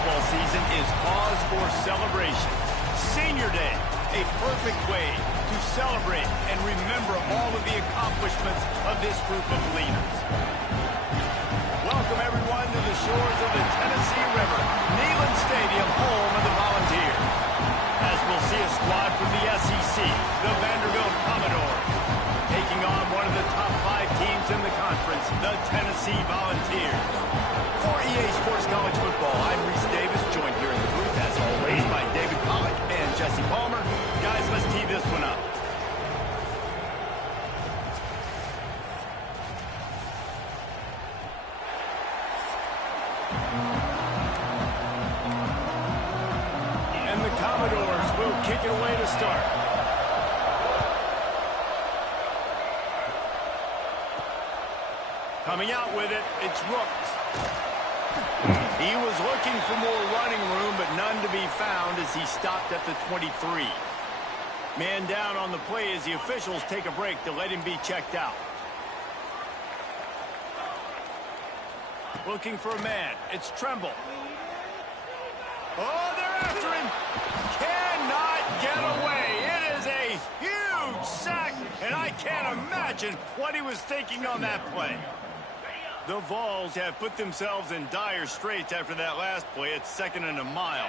football season is cause for celebration. Senior Day, a perfect way to celebrate and remember all of the accomplishments of this group of leaders. Welcome, everyone, to the shores of the Tennessee River, Neyland Stadium, home of the Volunteers. As we'll see a squad from the SEC, the Vanderbilt Commodores, taking on one of the top 5 teams in the conference, the Tennessee Volunteers. For EA Sports College Football, I'm Reese Davis, joined here in the booth, as always, by David Pollack and Jesse Palmer. Guys, let's tee this one up. And the Commodores will kick it away to start. Coming out with it, it's Rooks. He was looking for more running room, but none to be found as he stopped at the 23. Man down on the play as the officials take a break to let him be checked out. Looking for a man. It's Tremble. Oh, they're after him. Cannot get away. It is a huge sack, and I can't imagine what he was thinking on that play. The Vols have put themselves in dire straits after that last play. It's 2nd and a mile.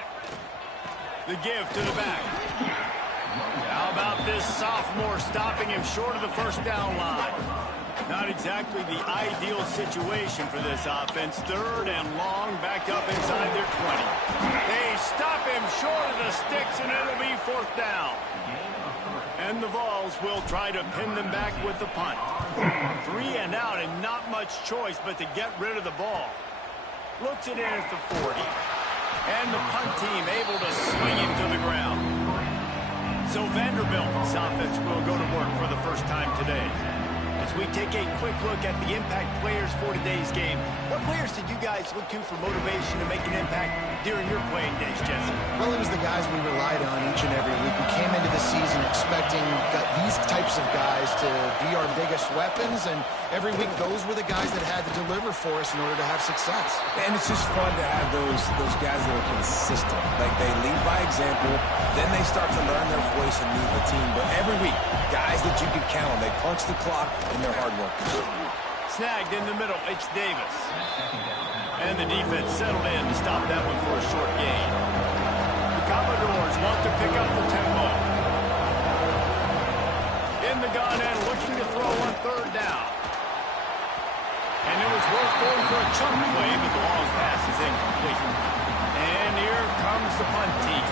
The give to the back. How about this sophomore stopping him short of the first down line? Not exactly the ideal situation for this offense. 3rd and long, back up inside their 20. They stop him short of the sticks, and it'll be 4th down. And the Vols will try to pin them back with the punt. 3 and out, and not much choice but to get rid of the ball. Looks it in at the 40. And the punt team able to swing him to the ground. So Vanderbilt's offense will go to work for the first time today. As we take a quick look at the impact players for today's game, what players did you guys look to for motivation to make an impact during your playing days, Jesse? Well, it was the guys we relied on each and every week. We came into the season expecting these types of guys to be our biggest weapons, and every week those were the guys that had to deliver for us in order to have success. And it's just fun to have those guys that are consistent. Like, they lead by example, then they start to learn their voice and lead the team. But every week, guys that you can count on, they punch the clock, and they're hard workers. Snagged in the middle, it's Davis. And the defense settled in to stop that one for a short gain. The Commodores want to pick up the tempo. In the gun and looking to throw on 3rd down. And it was worth going for a chunk play, but the long pass is incomplete. And here comes the punt team.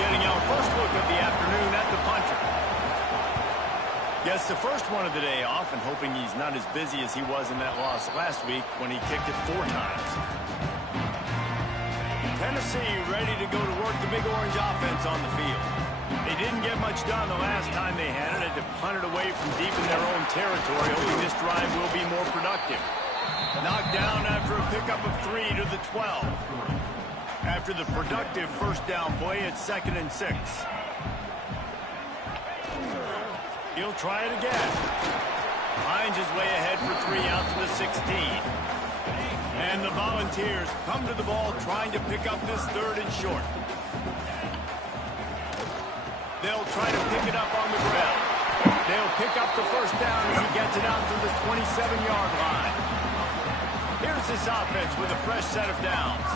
Getting our first look of the afternoon at the punter. Gets the first one of the day off, and hoping he's not as busy as he was in that loss last week when he kicked it 4 times. Tennessee ready to go to work the Big Orange offense on the field. They didn't get much done the last time they had it. Had to punt it away from deep in their own territory, hoping this drive will be more productive. Knocked down after a pickup of 3 to the 12. After the productive first down play, it's 2nd and 6. He'll try it again. Finds his way ahead for 3 out to the 16. And the Volunteers come to the ball trying to pick up this 3rd and short. They'll try to pick it up on the ground. They'll pick up the first down as he gets it out to the 27-yard line. Here's this offense with a fresh set of downs.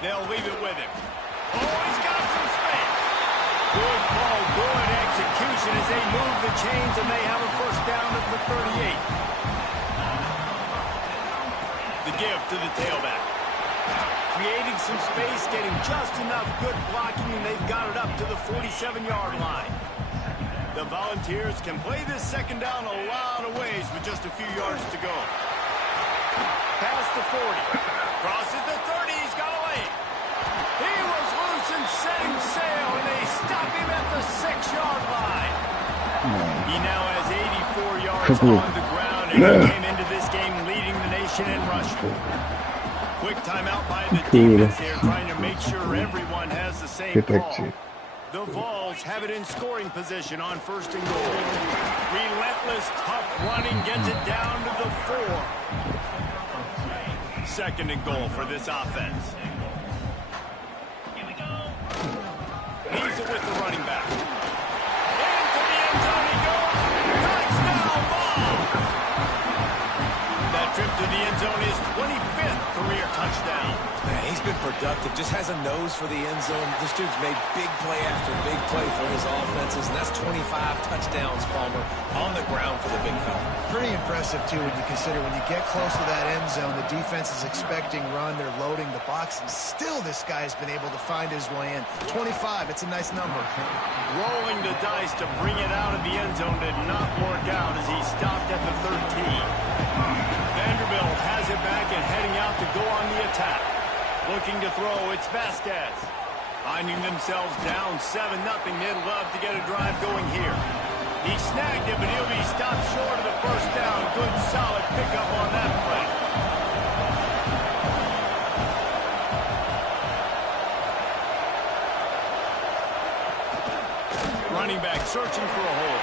They'll leave it with him. Oh, he's got some space. Good call, good execution as they move the chains, and they have a first down at the 38. The give to the tailback. Creating some space, getting just enough good blocking, and they've got it up to the 47-yard line. The Volunteers can play this 2nd down a lot of ways with just a few yards to go. Past the 40. Crosses the 30. He's got a lane. He was loose and setting sail, and they stop him at the 6-yard line. He now has 84 yards on the ground, and he came into this game leading the nation in rushing. Quick timeout by the defense here, trying to make sure everyone has the same call. The Vols have it in scoring position on 1st and goal. Relentless, tough running gets it down to the 4. 2nd and goal for this offense. Leaves it with the running back. Into the end zone he goes. Touchdown ball! That trip to the end zone is 25th career touchdown. Man, he's been productive. Just has a nose for the end zone. This dude's made big play after big play for his offenses, and that's 25 touchdowns, Palmer, on the ground for the big fella. Pretty impressive, too, when you consider when you get close to that end zone, the defense is expecting run, they're loading the box, and still this guy's been able to find his way in. 25, it's a nice number. Rolling the dice to bring it out of the end zone did not work out as he stopped at the 13. Vanderbilt has it back and heading out to go on the attack. Looking to throw, it's Vasquez. Finding themselves down 7-0, they'd love to get a drive going here. He snagged it, but he'll be stopped short of the first down. Good, solid pickup on that play. Running back searching for a hole.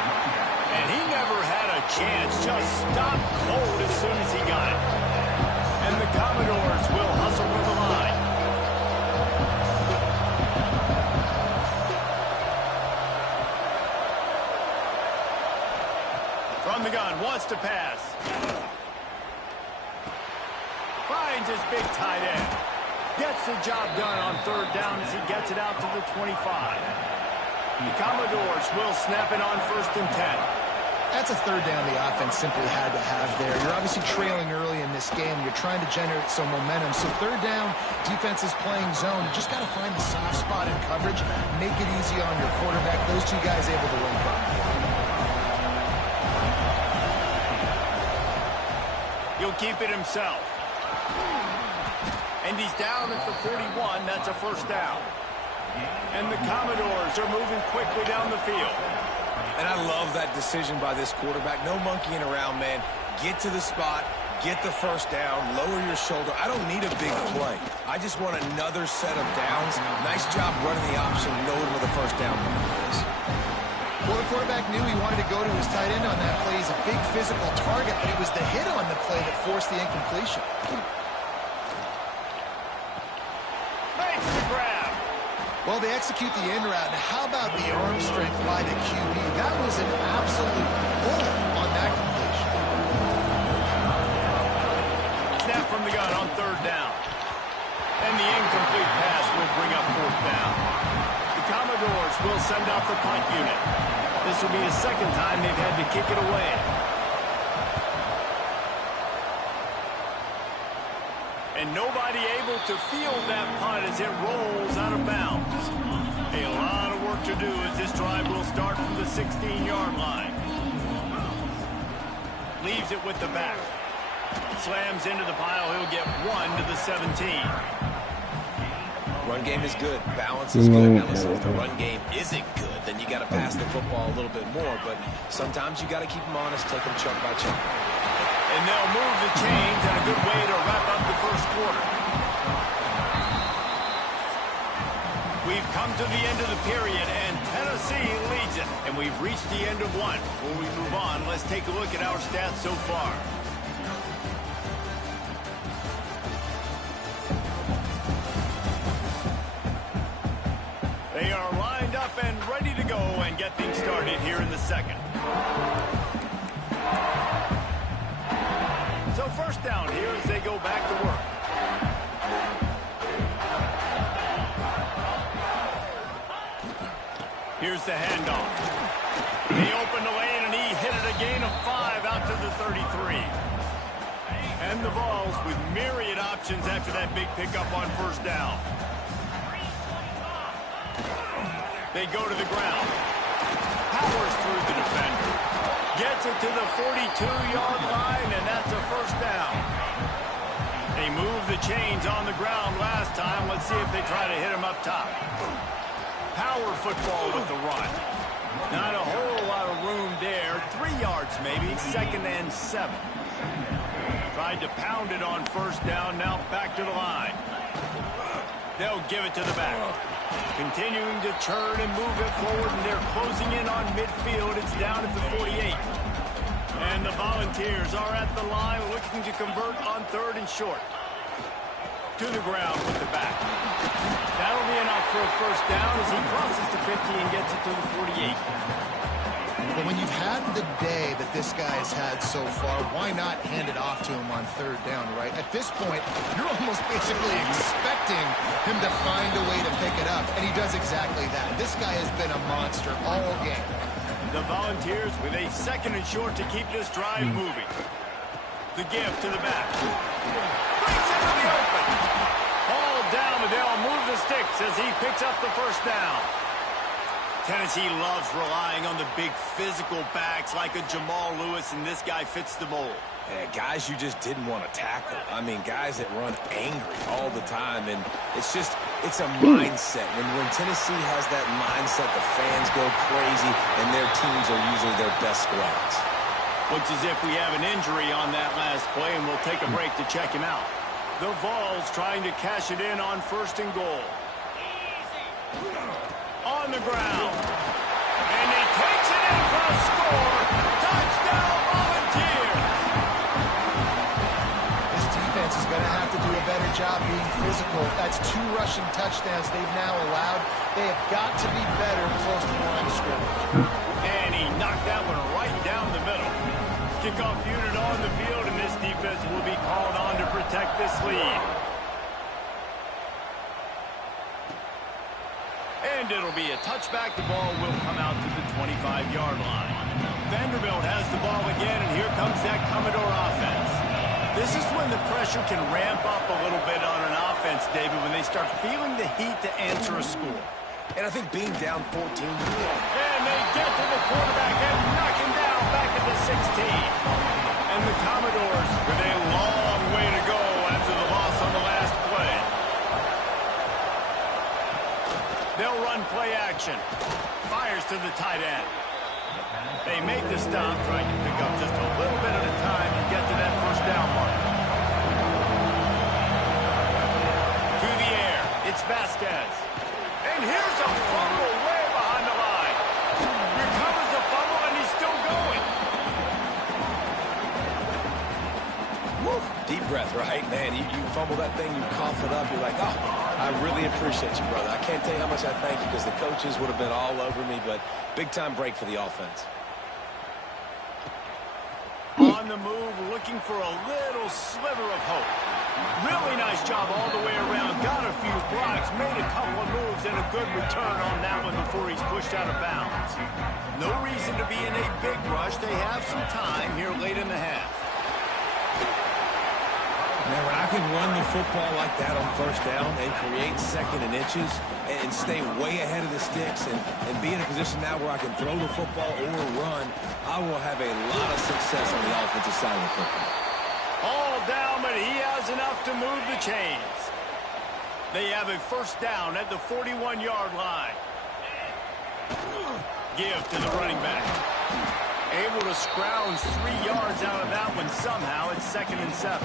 And he never had a chance, just stopped cold as soon as he got it. And the Commodores will hustle for the line. From the gun, wants to pass. Finds his big tight end. Gets the job done on 3rd down as he gets it out to the 25. The Commodores will snap it on 1st and 10. That's a 3rd down the offense simply had to have there. You're obviously trailing early in this game. You're trying to generate some momentum. So 3rd down, defense is playing zone. You just got to find the soft spot in coverage. Make it easy on your quarterback. Those two guys able to link up. He'll keep it himself. And he's down at the 41. That's a 1st down. And the Commodores are moving quickly down the field. And I love that decision by this quarterback. No monkeying around, man. Get to the spot, get the 1st down, lower your shoulder. I don't need a big play. I just want another set of downs. Nice job running the option, knowing where the 1st down is. Well, the quarterback knew he wanted to go to his tight end on that play. He's a big physical target, but it was the hit on the play that forced the incompletion. Makes the grab. Well, they execute the in route. Now, how about the arm strength by the QB? That was an absolute bull on that completion. Snap from the gun on 3rd down. And the incomplete pass will bring up 4th down. The Commodores will send out the punt unit. This will be the 2nd time they've had to kick it away. And nobody able to field that punt as it rolls out of bounds. A lot of work to do as this drive will start from the 16-yard line. Leaves it with the back. Slams into the pile. He'll get 1 to the 17. Run game is good. Balance is good. Now listen, if the run game isn't good, then you got to pass the football a little bit more. But sometimes you got to keep them honest, take them chunk by chunk. And they'll move the chains, and a good way to wrap up the 1st quarter. We've come to the end of the period, and Tennessee leads it. And we've reached the end of one. Before we move on, let's take a look at our stats so far. They are lined up and ready to go and get things started here in the 2nd. So 1st down here as they go back to work. Here's the handoff. He opened the lane and he hit it a gain of 5 out to the 33. And the Vols with myriad options after that big pickup on 1st down. They go to the ground. Powers through the defender. Gets it to the 42-yard line, and that's a 1st down. They moved the chains on the ground last time. Let's see if they try to hit him up top. Power football with the run. Not a whole lot of room there. 3 yards maybe, 2nd and 7. Tried to pound it on 1st down, now back to the line. They'll give it to the back. Continuing to turn and move it forward, and they're closing in on midfield. It's down at the 48. And the Volunteers are at the line looking to convert on 3rd and short. To the ground with the back. That'll be enough for a first down as he crosses the 50 and gets it to the 48. But when you've had the day that this guy has had so far, why not hand it off to him on third down, right? At this point, you're almost basically expecting him to find a way to pick it up, and he does exactly that. This guy has been a monster all game. The Volunteers with a second and short to keep this drive moving. The give to the back. Brings it to the open. Hauled down, but they'll move the sticks as he picks up the first down. Tennessee loves relying on the big physical backs like a Jamal Lewis, and this guy fits the mold. Yeah, guys you just didn't want to tackle. I mean, guys that run angry all the time, and it's a mindset. When Tennessee has that mindset, the fans go crazy, and their teams are usually their best squads. Looks as if we have an injury on that last play, and we'll take a break to check him out. The Vols trying to cash it in on first and goal. On the ground. And he takes it in for a score. Touchdown, Volunteers! This defense is going to have to do a better job being physical. That's 2 rushing touchdowns they've now allowed. They have got to be better close to the line of scrimmage. And he knocked that one right down the middle. Kickoff unit on the field, and this defense will be called on to protect this lead. And it'll be a touchback. The ball will come out to the 25-yard line. Vanderbilt has the ball again, and here comes that Commodore offense. This is when the pressure can ramp up a little bit on an offense, David, when they start feeling the heat to answer a score. And I think being down 14. And they get to the quarterback and knock him down back at the 16. And the Commodores with a long way to go after the loss on the last play. They'll run play action. Fires to the tight end. They make the stop, trying to pick up just a little bit at a time to get to that first down mark. To the air, it's Vasquez. And here's a fumble way behind the line. Recovers the fumble, and he's still going. Woo. Deep breath, right? Man, you fumble that thing, you cough it up, you're like, oh, I really appreciate you, brother. I can't tell you how much I thank you because the coaches would have been all over me, but big-time break for the offense. On the move, looking for a little sliver of hope. Really nice job all the way around. Got a few blocks, made a couple of moves, and a good return on that one before he's pushed out of bounds. No reason to be in a big rush. They have some time here late in the half. Man, when I can run the football like that on first down and create second and inches and stay way ahead of the sticks and be in a position now where I can throw the football or run, I will have a lot of success on the offensive side of the football. All down, but he has enough to move the chains. They have a first down at the 41-yard line. Give to the running back. Able to scrounge 3 yards out of that one somehow. It's 2nd and 7.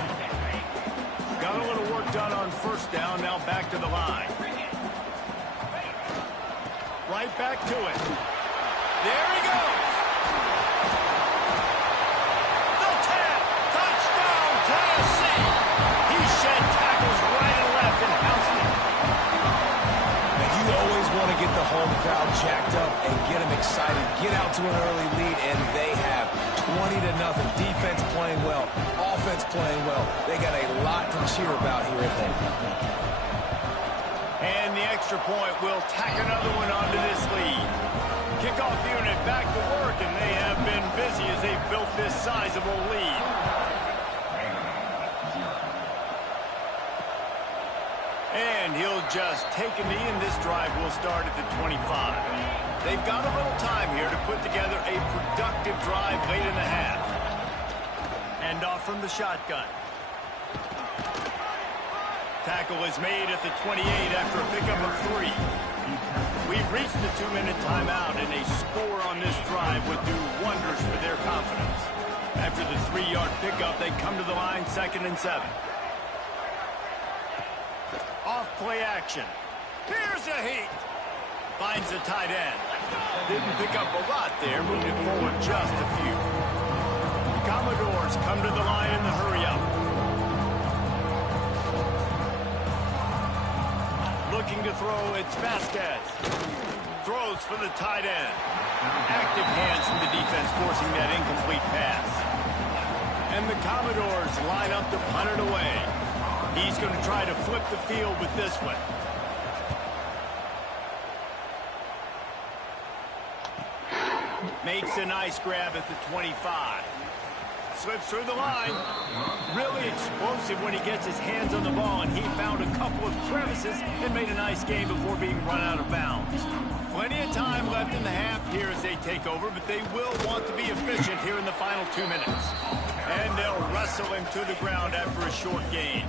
Got a little work done on first down. Now back to the line. Right back to it. There he goes. The tap. Touchdown, Tennessee. He shed tackles right and left and housed it. And you always want to get the home crowd jacked up and get them excited. Get out to an early lead, and they have 20-0. Defense playing well. Offense playing well. They got a lot to cheer about here at home. And the extra point will tack another one onto this lead. Kickoff unit back to work, and they have been busy as they've built this sizable lead. And he'll just take a knee, and this drive will start at the 25. They've got a little time here to put together a productive drive late in the half. And off from the shotgun. Tackle is made at the 28 after a pickup of 3. We've reached the 2-minute timeout, and a score on this drive would do wonders for their confidence. After the 3-yard pickup, they come to the line 2nd and 7. Off play action. Here's a heat. Finds the tight end. Didn't pick up a lot there, moved it forward just a few. Commodores come to the line in the hurry-up. looking to throw. It's Vasquez. Throws for the tight end. Active hands from the defense forcing that incomplete pass. And the Commodores line up to punt it away. He's going to try to flip the field with this one. Makes a nice grab at the 25. Slips through the line. Really explosive when he gets his hands on the ball, and he found a couple of crevices and made a nice game before being run out of bounds. Plenty of time left in the half here as they take over, but they will want to be efficient here in the final 2 minutes. And they'll wrestle him to the ground after a short gain.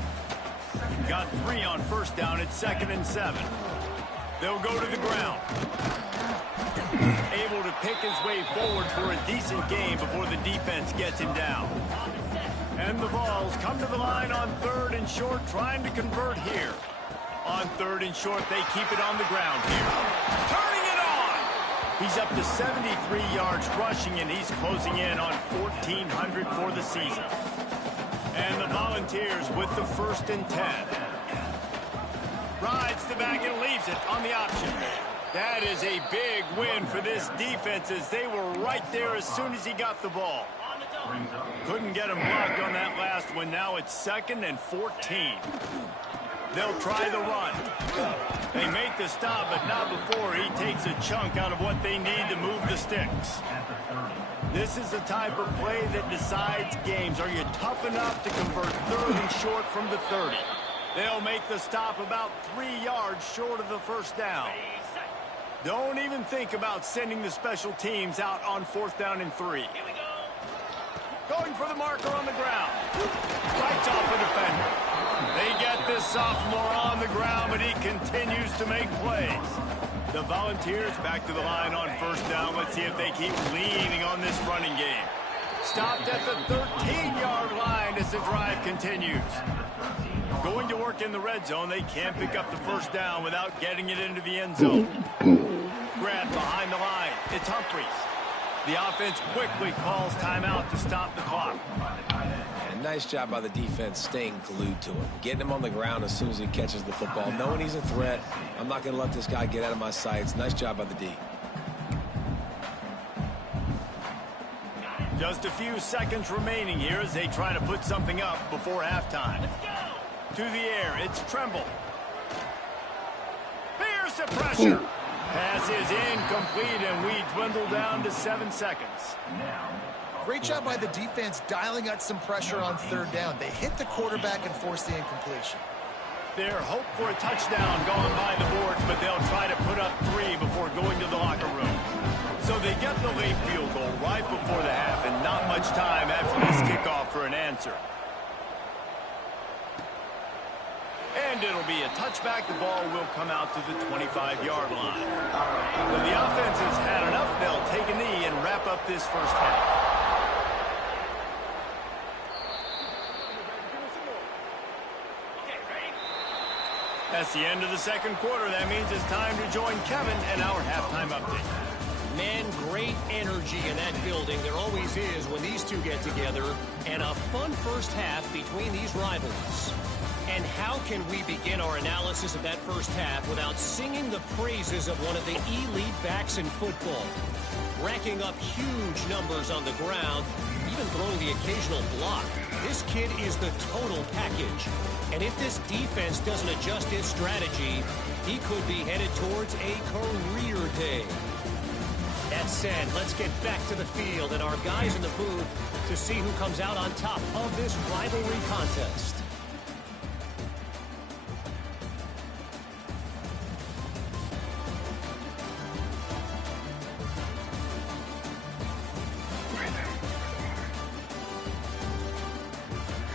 Got 3 on first down. It's 2nd and 7. They'll go to the ground. Able to pick his way forward for a decent game before the defense gets him down. And the Vols come to the line on 3rd and short, trying to convert here. On 3rd and short, they keep it on the ground here. Turning it on! He's up to 73 yards rushing, and he's closing in on 1,400 for the season. And the Volunteers with the 1st and 10. Rides the back and leaves it on the option. That is a big win for this defense as they were right there as soon as he got the ball. Couldn't get him blocked on that last one. Now it's 2nd and 14. They'll try the run. They make the stop, but not before he takes a chunk out of what they need to move the sticks. This is the type of play that decides games. Are you tough enough to convert 3rd and short from the 30? They'll make the stop about 3 yards short of the first down. Don't even think about sending the special teams out on 4th down and 3. Going for the marker on the ground. Fights off the defender. They get this sophomore on the ground, but he continues to make plays. The Volunteers back to the line on 1st down. Let's see if they keep leaning on this running game. Stopped at the 13-yard line as the drive continues. Going to work in the red zone. They can't pick up the 1st down without getting it into the end zone. Grab behind the line. It's Humphries. The offense quickly calls timeout to stop the clock. And nice job by the defense staying glued to him. Getting him on the ground as soon as he catches the football. Knowing he's a threat. I'm not going to let this guy get out of my sights. Nice job by the D. Just a few seconds remaining here as they try to put something up before halftime. To the air, it's Tremble. Here's the pressure. Pass is incomplete, and we dwindle down to 7 seconds. Great job by the defense dialing out some pressure on 3rd down. They hit the quarterback and forced the incompletion. Their hope for a touchdown going by the boards, but they'll try to put up 3 before going to the locker room. So they get the late field goal right before the half, and not much time after this kickoff for an answer. And it'll be a touchback. The ball will come out to the 25-yard line. When the offense has had enough, they'll take a knee and wrap up this first half. That's the end of the 2nd quarter. That means it's time to join Kevin and our halftime update. Man, great energy in that building. There always is when these two get together. And a fun first half between these rivals. And how can we begin our analysis of that first half without singing the praises of one of the elite backs in football? Racking up huge numbers on the ground, even throwing the occasional block. This kid is the total package. And if this defense doesn't adjust its strategy, he could be headed towards a career day. That said, let's get back to the field and our guys in the booth to see who comes out on top of this rivalry contest.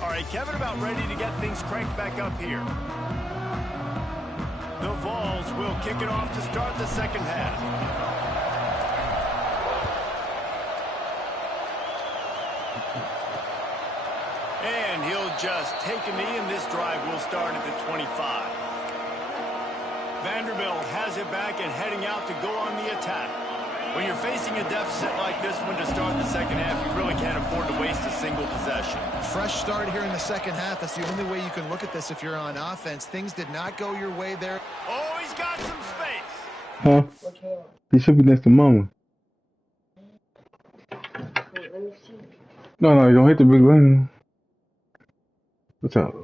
All right, Kevin, about ready to get things cranked back up here. The Vols will kick it off to start the second half. And he'll just take a knee, and this drive will start at the 25. Vanderbilt has it back and heading out to go on the attack. When you're facing a deficit like this one to start the second half, you really can't afford to waste a single possession. Fresh start here in the second half. That's the only way you can look at this if you're on offense. Things did not go your way there. Oh, he's got some space. Huh? He should be next to Mama. No, you don't hit the big button. What's up?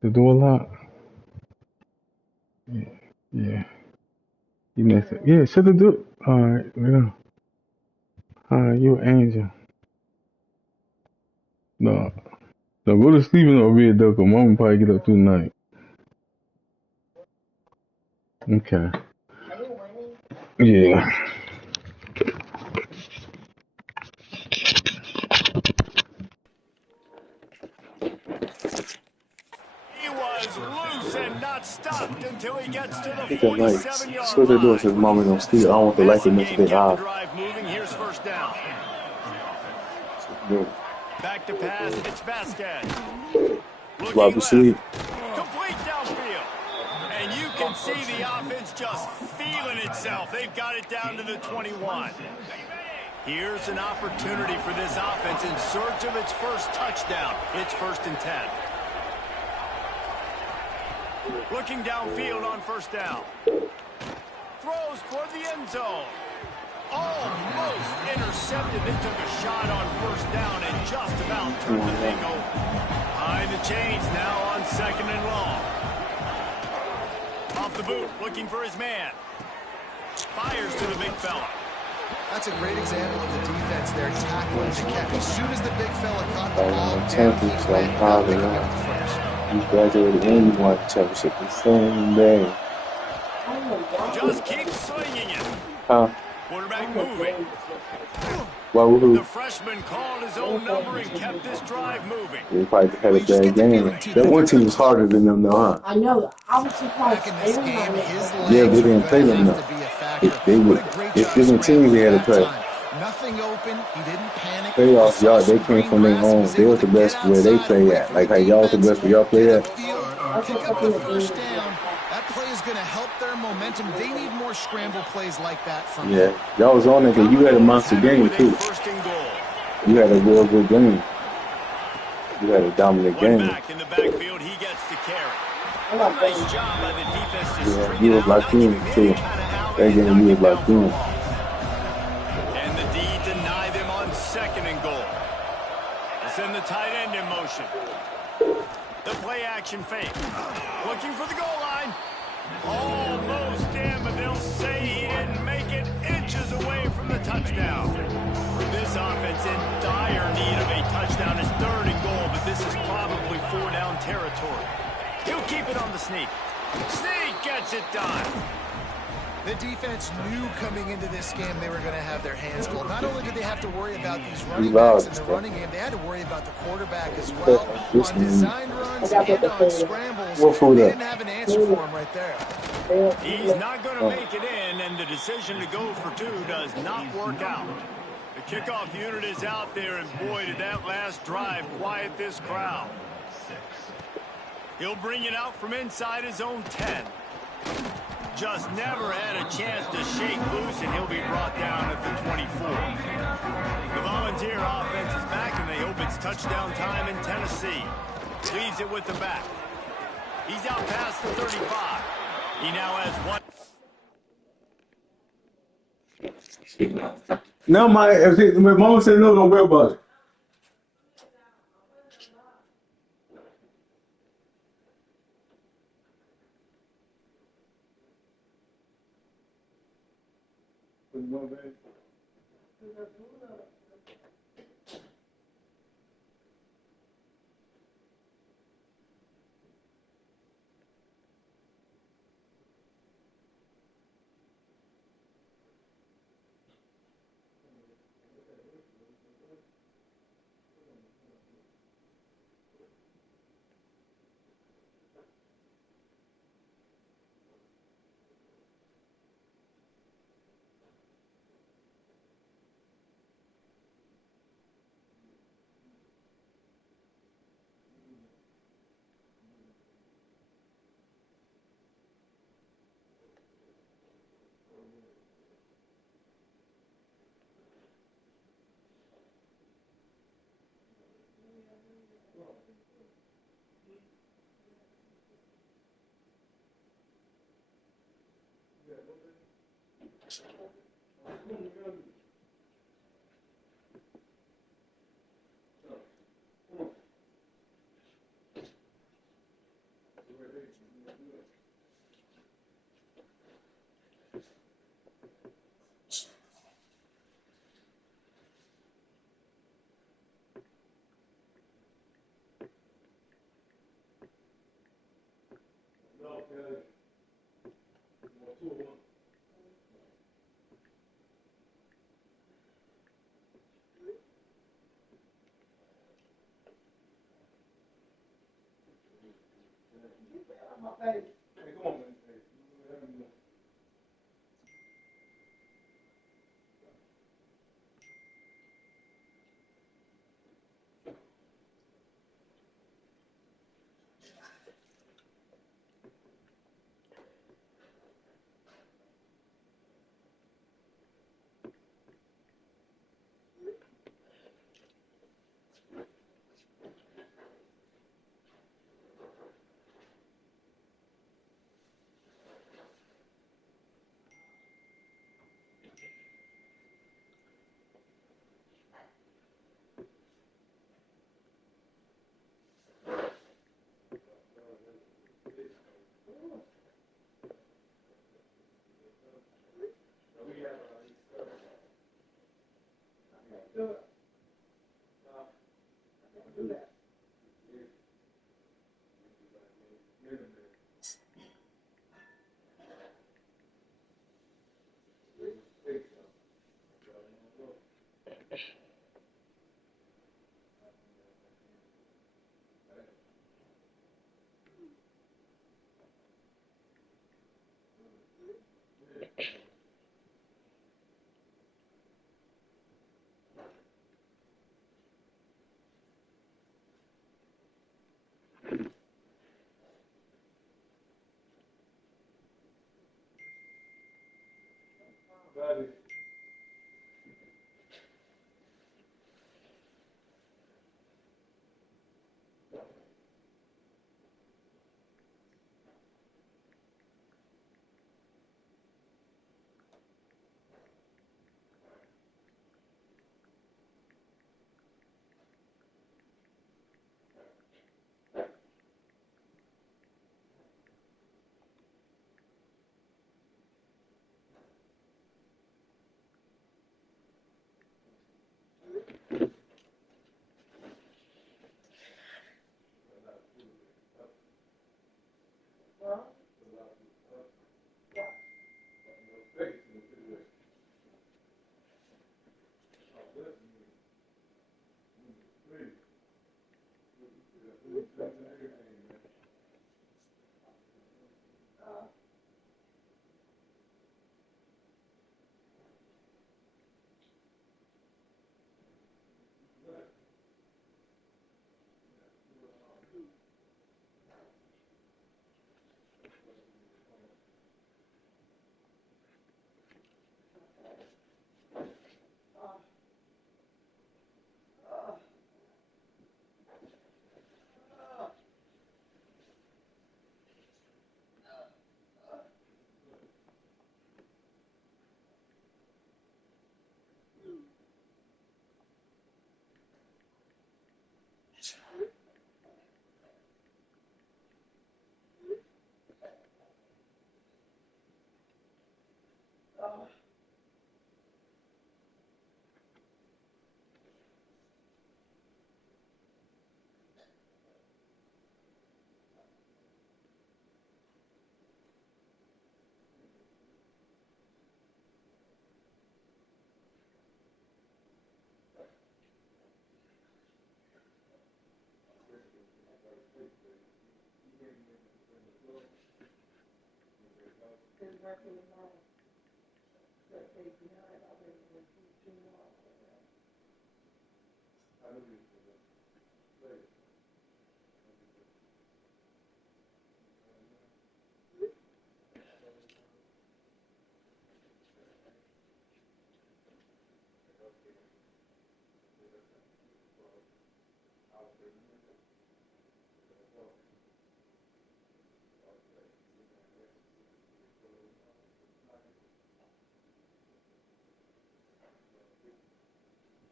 The door locked? Yeah. Yeah. You next to, yeah, shut the door. Alright, yeah. Alright, you an angel. No. No, go to sleep in the bed though, cause Mama probably get up through the night. Okay. Yeah. He was loose and not stopped until he gets to the Hit that light. 47-yard That's what they're doing line. since Mommy don't sleep. I don't want the light to Passing mess game with their kept the eye. drive moving. Here's first down. Good. Back to pass. It's Vasquez. Rob Looking to sleep. left. Complete downfield. And you can see the offense just feeling itself. They've got it down to the 21. Here's an opportunity for this offense in search of its first touchdown. It's 1st and 10. Looking downfield on first down. Throws toward the end zone. Almost intercepted. They took a shot on first down and just about turned the thing over. Behind the chains now on 2nd and long. Off the boot, looking for his man. Fires to the big fella. That's a great example of the defense there tackling the catch. As soon as the big fella caught the Like, ball I'm down, he tempted, so went I'm down, probably picking not. up the first. You graduated and you won the championship the same day. Just keep slinging it. Huh? Quarterback moving. Why would The we? freshman called his own number and kept this drive moving. They probably had a bad game. That one team was harder than them, though, huh? I know. I was surprised. Back in this game, his Yeah, legs they are didn't play going to them have to be a enough. factor. They What would. a great If job different teams, they had to scrambling play. that time. Nothing open. He didn't panic. Playoffs, He saw y'all, they some came green from their grass and own. was They able was to the get best where they outside and play wait at. for Like the how y'all was the defense. best where y'all play Get at. upfield, pick up the first down. That play is going to help their momentum. They need more scramble plays like that from Yeah, him. y'all was on it because you had a monster Headed game with a too. 1st and goal. You had a real good game. You had a dominant One game. back in the backfield. He gets the carry. Nice job by the defense to Yeah, string you it was out, locked not give in him any too. kind of alley That and game knock you him was down locked for a in. loss. And the D deny them on 2nd and goal. They send the tight end in motion. The play action fake. Looking for the goal line. Almost in, but they'll say he didn't make it, inches away from the touchdown. This offense in dire need of a touchdown. Is 3rd and goal, but this is probably 4-down territory. He'll keep it on the sneak. Sneak gets it done. The defense knew coming into this game they were going to have their hands full. Not only did they have to worry about these running backs in the running game, they had to worry about the quarterback as well. On design runs and on scrambles, they didn't have an answer for him right there. He's not going to make it in, and the decision to go for 2 does not work out. The kickoff unit is out there, and boy, did that last drive quiet this crowd. He'll bring it out from inside his own 10. Just never had a chance to shake loose, and he'll be brought down at the 24. The Volunteer offense is back, and they hope it's touchdown time in Tennessee. Leaves it with the back. He's out past the 35. He now has one. No, my mama said no, don't worry about it.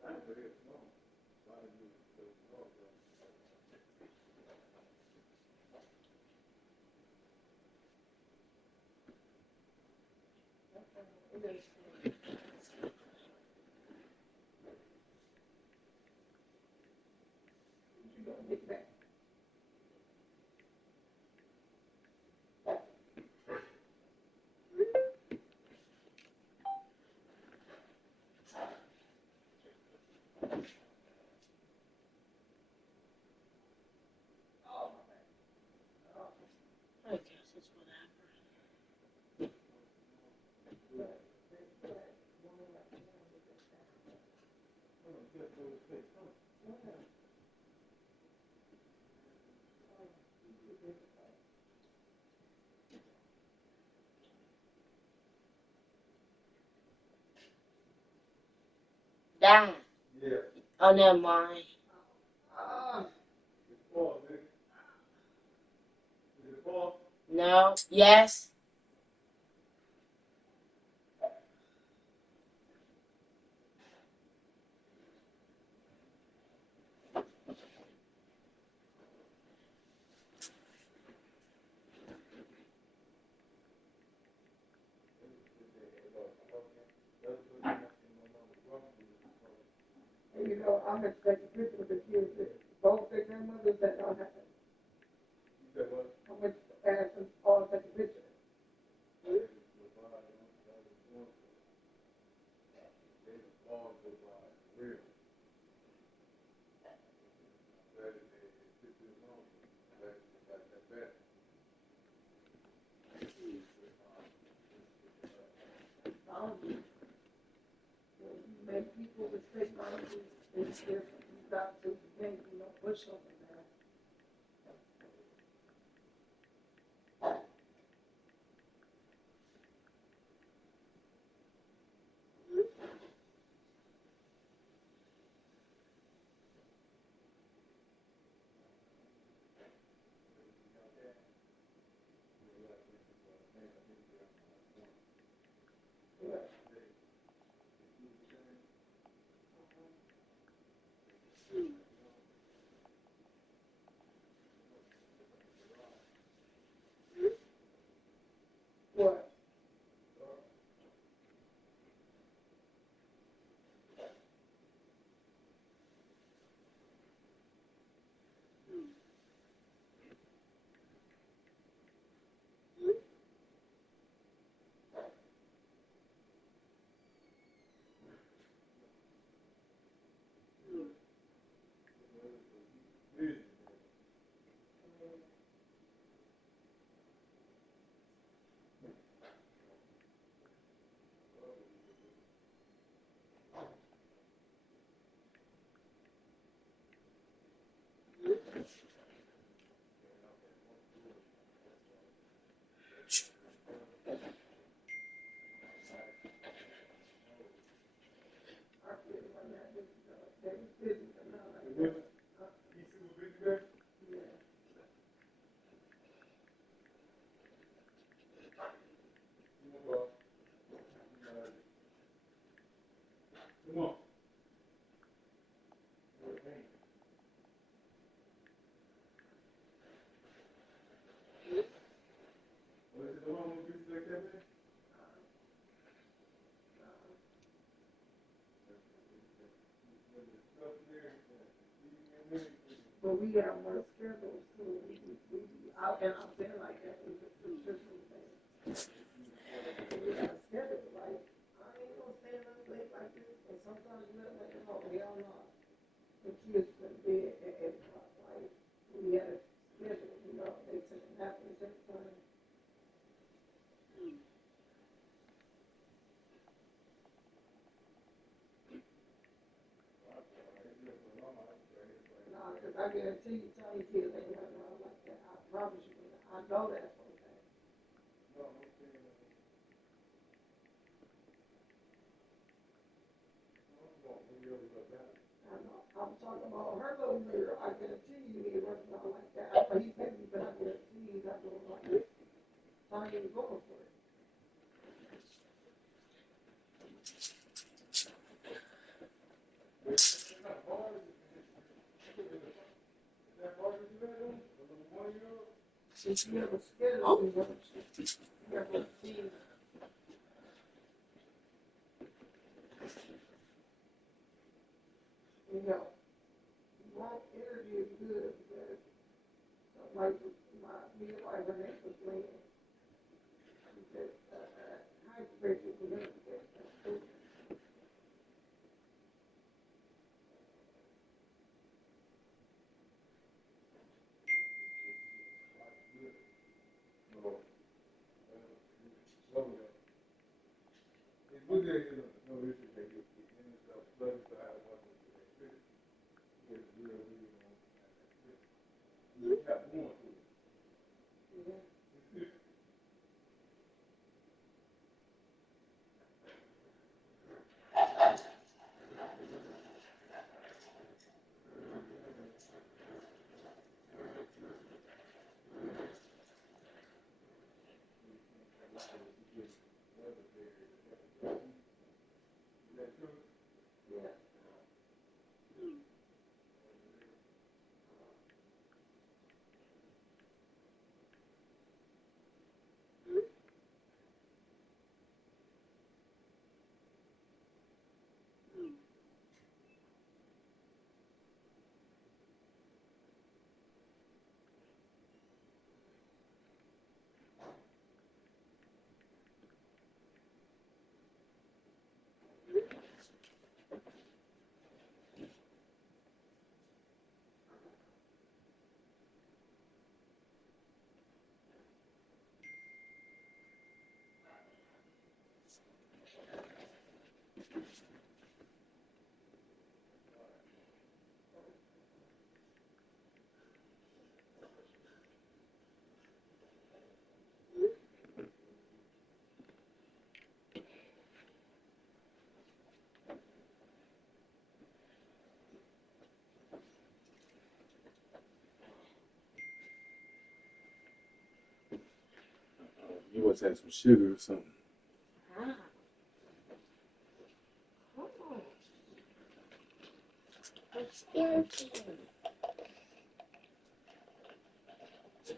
I guess it's whatever. Yeah. Oh, never mind. No. Yes. You know, I'm expecting pictures of the kids that both their grandmothers that don't have it. I'm going to ask them all to take a picture. Boundaries. You know, you make people respect boundaries. It's different. You got to, you can't, push something there. What? I feel like that. They was busy, but not like that. Yeah. But we have more schedules too. We be out and out there like that. We just do different things. We got a schedule. Like, I ain't gonna stand up late like this. And sometimes we let like, oh, hell no. The kids went to bed at 8 o'clock. Like, we had a schedule, they took a nap and took time. Nah, because I guarantee you, Tiny kids ain't running around like that. I promise you. I know that for a fact. I know. I'm talking about her little girl. I guarantee you he runs around like that. I know he's busy, but I guarantee he's not doing like that. Tiny was going for it. You know, long energy is good because, like, me and my wife was playing, she said, high pressure for them to get that. You must have some sugar or something. Ah. It's irritating.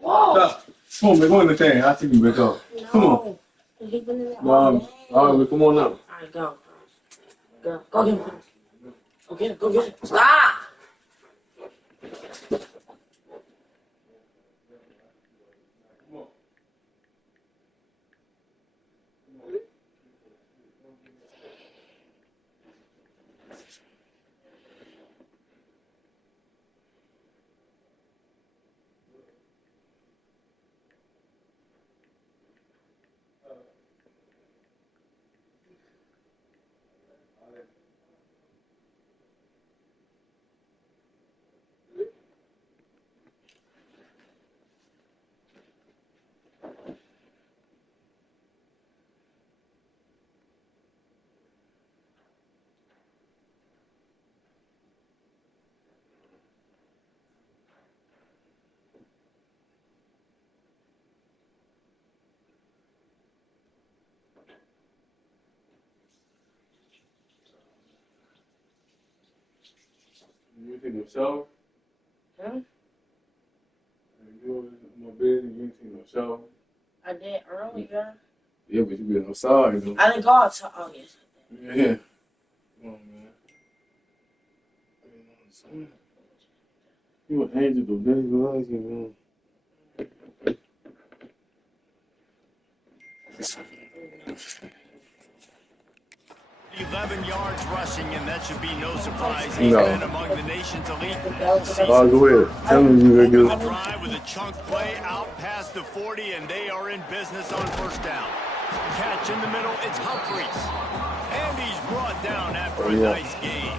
Whoa! Stop. Come on, man. Go in the thing. I'll take you back up. No. Come on. You've been in there No, all day. all right, come on now. All right, go. Go. Go get him. Go get him. Go get him. Stop! You take no shower? Huh? You over in my bed and you ain't take no shower? I did earlier. Yeah, but you been outside, you know. I didn't go outside. Oh, yes. Yeah. Come on, man. You an angel, but baby loves you, man. 11 yards rushing, and that should be no surprise. He's been among the nation's elite all season. Go ahead. Tell me you Open gonna the drive with a chunk play out past the 40, and they are in business on first down. Catch in the middle, it's Humphries. And he's brought down after a nice game.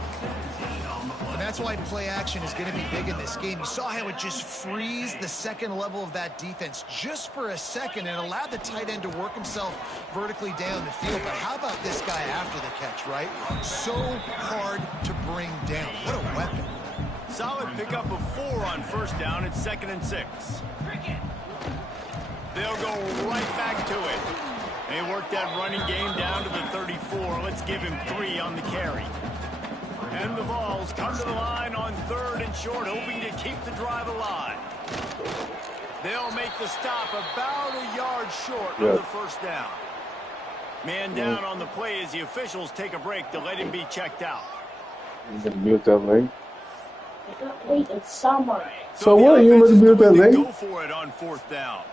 And that's why play action is going to be big in this game. You saw how it just frees the second level of that defense just for a second and allowed the tight end to work himself vertically down the field. But how about this guy after the catch, right? So hard to bring down. What a weapon. Solid pickup of 4 on first down. It's 2nd and 6. They'll go right back to it. They work that running game down to the 34. Let's give him 3 on the carry. And the Vols come to the line on 3rd and short, hoping to keep the drive alive. They'll make the stop about a yard short of the first down. Man down on the play as the officials take a break to let him be checked out. You gonna build that late? I got late in summer. So what? You must build that late? Go for it on 4th down.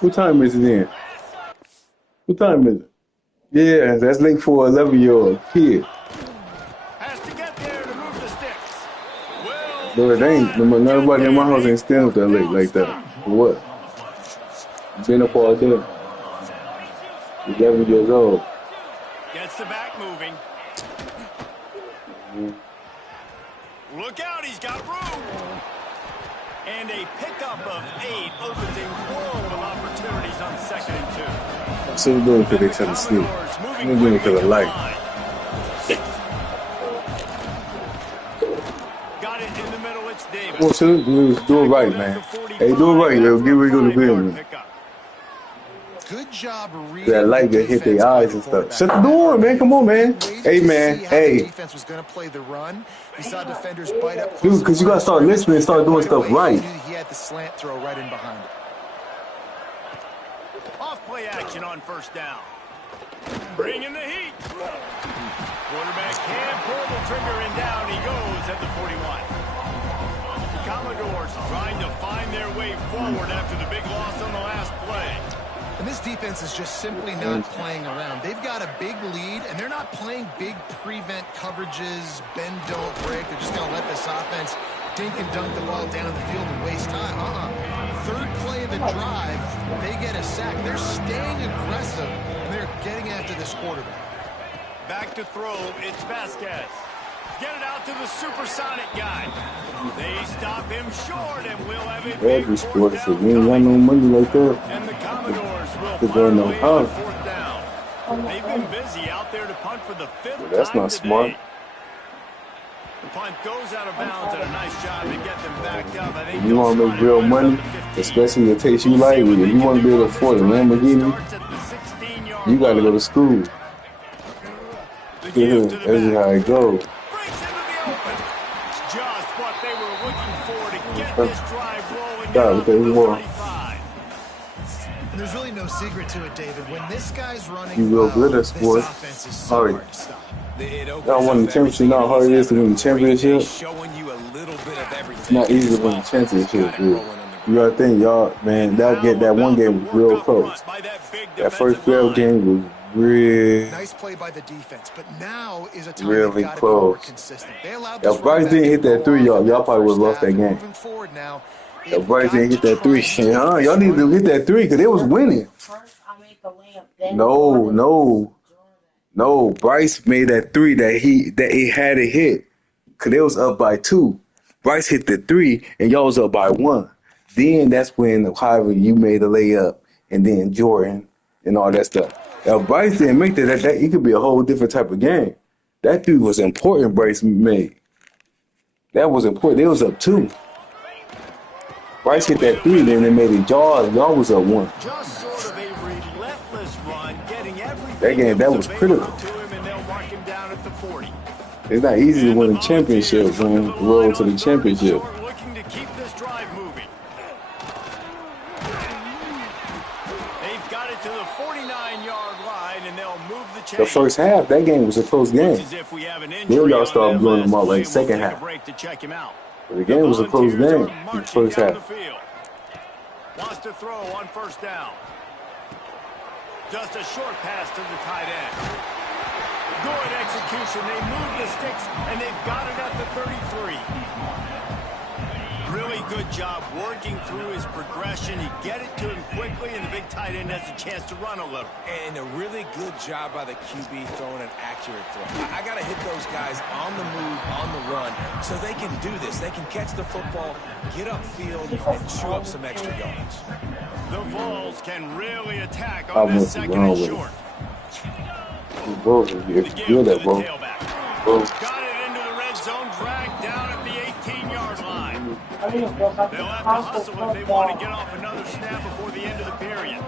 What time is it then? What time is it? Yeah, that's late for an 11-year-old kid. Has to get there to move the sticks. Well, No, it ain't. Nobody in my house ain't staying up that late like that. For what? Been up all day. 11 years old. gets the back moving. Look out, he's got room. And a pickup of 8 opens a world of opportunities on 2nd and 2. So we're doing it because they tell us sleep. We're doing it because of life. Got it in the middle, it's Davis. Well, so do it right, man. Hey, do it right. Yo. Get ready to go to bed, man. Good job reading That light that hit their eyes and stuff. Shut the door, man. Come on, man. Hey, man. Hey. Defense was going to play the run. He saw defenders bite up. Dude, because you got to start listening and start doing stuff right. He had the slant throw right in behind it. Off play action on 1st down. Bringing the heat. Quarterback can pull the trigger and down he goes at the 41. The Commodores trying to find their way forward after the big loss on the last play. And this defense is just simply not playing around. They've got a big lead, and they're not playing big prevent coverages, bend, don't break. They're just going to let this offense dink and dunk the ball down the field and waste time. 3rd play of the drive, they get a sack. They're staying aggressive, and they're getting after this quarterback. Back to throw, it's Vasquez. Get it out to the supersonic guy. They stop him short, and we'll have a big Every 4th sport, down so we ain't got no money like that. And the Commodores will They're punt going no away on house. 4th down. They've been busy out there to punt for the 5th Well, that's time not today. smart. The punt goes out of bounds and a nice job to get them backed up. I think If you want to make real money, especially the taste you like, if you want to be able to afford a Lamborghini, you got to go to school. That's how it goes. Just what they were looking for to get this drive rolling. God, And there's really no secret to it, David. When this guy's running, you real good at sports. All right. Y'all won the championship. You know how hard it is to win the championship? It's not easy to win the championship, dude. You gotta think, y'all, man, that one game was real close. That first playoff game was really nice play by the defense, but now is a time really they've got to be close. more consistent. They allowed this If Bryce running didn't back hit to that go 3, off in y'all probably would have lost that first game. half. Moving forward now, If Bryce didn't hit that 3, shit, y'all need to hit that 3 because they was winning. No, Bryce made that 3 that he had to hit because they was up by 2. Bryce hit the 3 and y'all was up by 1. Then that's when, however, you made a layup and then Jordan and all that stuff. If Bryce didn't make that it could be a whole different type of game. That 3 was important. Bryce made. That was important. They was up 2. Bryce hit that 3, then they made it y'all was up 1. Just sort of a relentless run, getting everything That game, that was critical. to him, and they'll mark him down at the 40. It's not easy to win a championship, man. Roll to the championship. Looking to keep this drive moving. They've got it to the 49-yard line, and they'll move the chain. The first half, that game was a close game. As if we have an Then injury y'all on started that blowing them last out like play. second We'll take half. a break to check him out. But the game was a close game in the first half. Wants to throw on 1st down. Just a short pass to the tight end. Good execution. They move the sticks, and they've got it at the 33. Really good job working through his progression. You get it to him quickly, and the big tight end has a chance to run a little. And a really good job by the QB throwing an accurate throw. I got to hit those guys on the move, on the run, so they can do this. They can catch the football, get upfield, and chew up some extra yards. The Vols can really attack I on this must be 2nd wrong and with short. Both of you, good at both. Got it into the red zone, dragged down at the 18-yard line. They'll have to hustle if they want to get off another snap before the end of the period.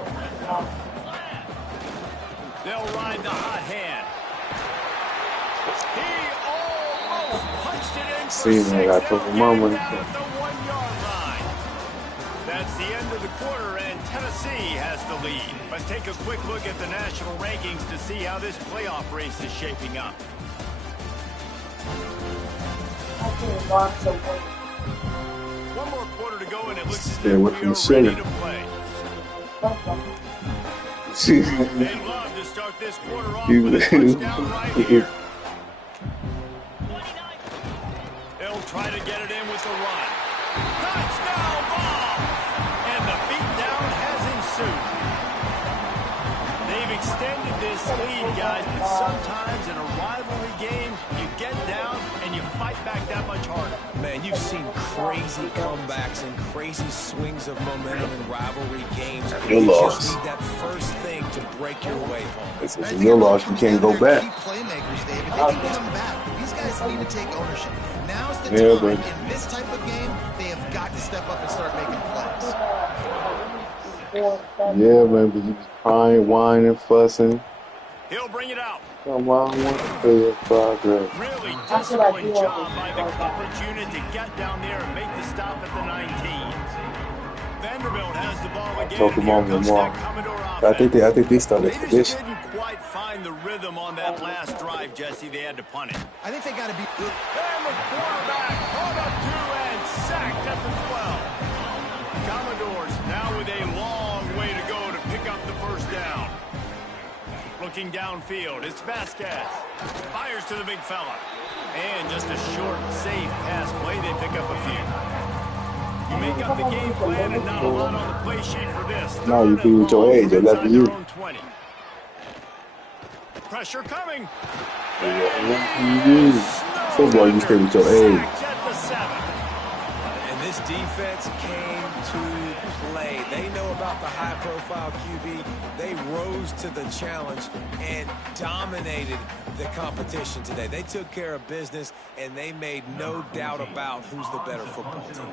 They'll ride the hot hand. almost punched it in for See, man, I 6. got They'll Pokemon get him money. down at the 1-yard line. That's the end of the quarter, and Tennessee has the lead. Let's take a quick look at the national rankings to see how this playoff race is shaping up. One more quarter to go, and it looks as Stay if away we from are the sugar. ready to play. See, They'd love to start this quarter off You- with a touchdown right here. They'll try to get it in with the run. Touchdown ball! And the beatdown has ensued. They've extended this lead, guys, but sometimes in a rivalry game, you get down and you fight back that much harder. Man, you've seen crazy comebacks and crazy swings of momentum in rivalry games. Your You loss. just need that first thing to break your way home. this is your loss. You can't go back. Key playmakers, David. They can come back. But these guys need to take ownership. Now's the Yeah, time. but- In this type of game, they have got to step up and start making plays. Yeah, man, but you was crying, whining, fussing. He'll bring it out. Come on, I want to play your progress. Really disciplined job by the coverage unit to get down there and make the stop at the 19. Vanderbilt has the ball again. Talk Here about comes Lamar. that Commodore I think offense. they started They for just this. didn't quite find the rhythm on that last drive, Jesse. They had to punt it. I think they got to be good. And the quarterback caught up to and sacked at the 12. Commodores now with a long way to go to pick up the first down. Looking downfield, it's Vasquez. Fires to the big fella. And just a short, safe pass play. They pick up a few. You make up the game plan and not a lot on the play sheet for this. No, you Third be and with your long age. from That's inside you. their own 20. Pressure coming. Football, you stay with your age. Sacked at the 7. And this defense came to play. They know about the high-profile QB. They rose to the challenge and dominated the competition today. They took care of business, and they made no doubt about who's the better football team.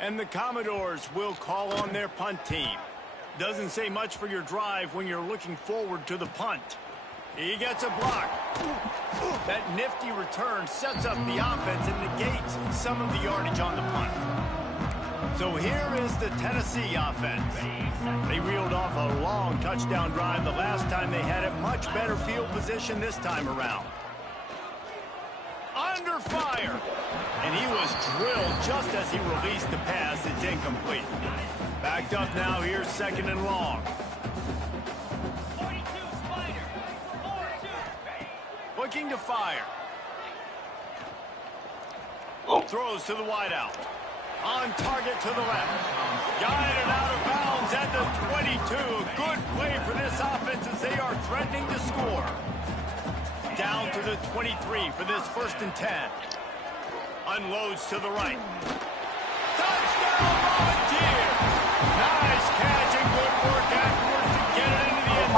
And the Commodores will call on their punt team. Doesn't say much for your drive when you're looking forward to the punt. He gets a block. That nifty return sets up the offense and negates some of the yardage on the punt. So here is the Tennessee offense. They reeled off a long touchdown drive the last time they had it. Much better field position this time around. Under fire. And he was drilled just as he released the pass. It's incomplete. Backed up now. Here's 2nd and long. Looking to fire. Throws to the wideout. On target to the left. Guided out of bounds at the 22. Good play for this offense as they are threatening to score. Down to the 23 for this 1st and 10. Unloads to the right. Touchdown, Volunteer! Nice catch and good work afterwards to get it into the end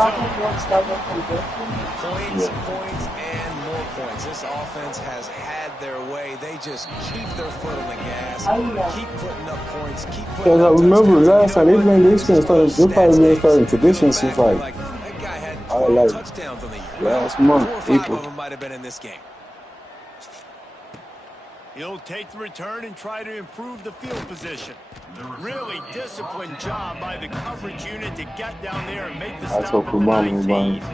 zone. Points, and more points. This offense has had their way. They just keep their foot on the gas, keep putting up points, keep putting Because I up remember touchdowns. last time You know they what? been started. They probably been starting traditions since like That guy had I 12 like touchdowns on the year. last month, 4 or 5 April. of them might have been in this game. He'll take the return and try to improve the field position. Really disciplined job by the coverage unit to get down there and make the That's stop what at the Kumama 19. was.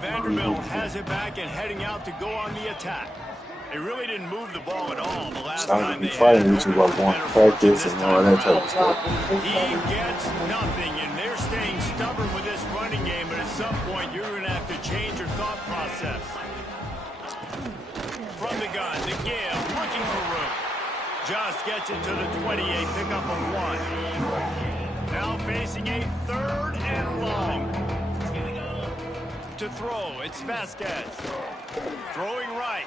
Vanderbilt has it back and heading out to go on the attack. They really didn't move the ball at all the last I time be they fighting had with you it. about going to practice and all that type of stuff. He gets nothing, and they're staying stubborn with this running game, but at some point you're going to have to change your thought process. From the gun, the give, looking for room. Just gets it to the 28, pick up a 1. Now facing a 3rd and long. To throw, it's Vasquez. Throwing right.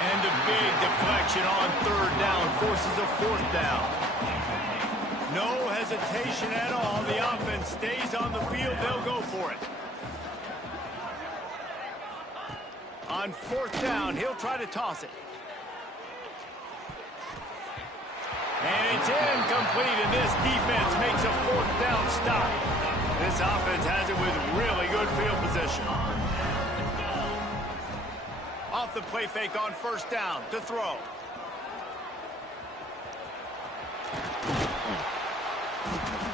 And a big deflection on 3rd down forces a 4th down. No hesitation at all. The offense stays on the field. They'll go for it. On 4th down, he'll try to toss it. And it's incomplete, and this defense makes a 4th down stop. This offense has it with really good field position. off the play fake on first down to throw.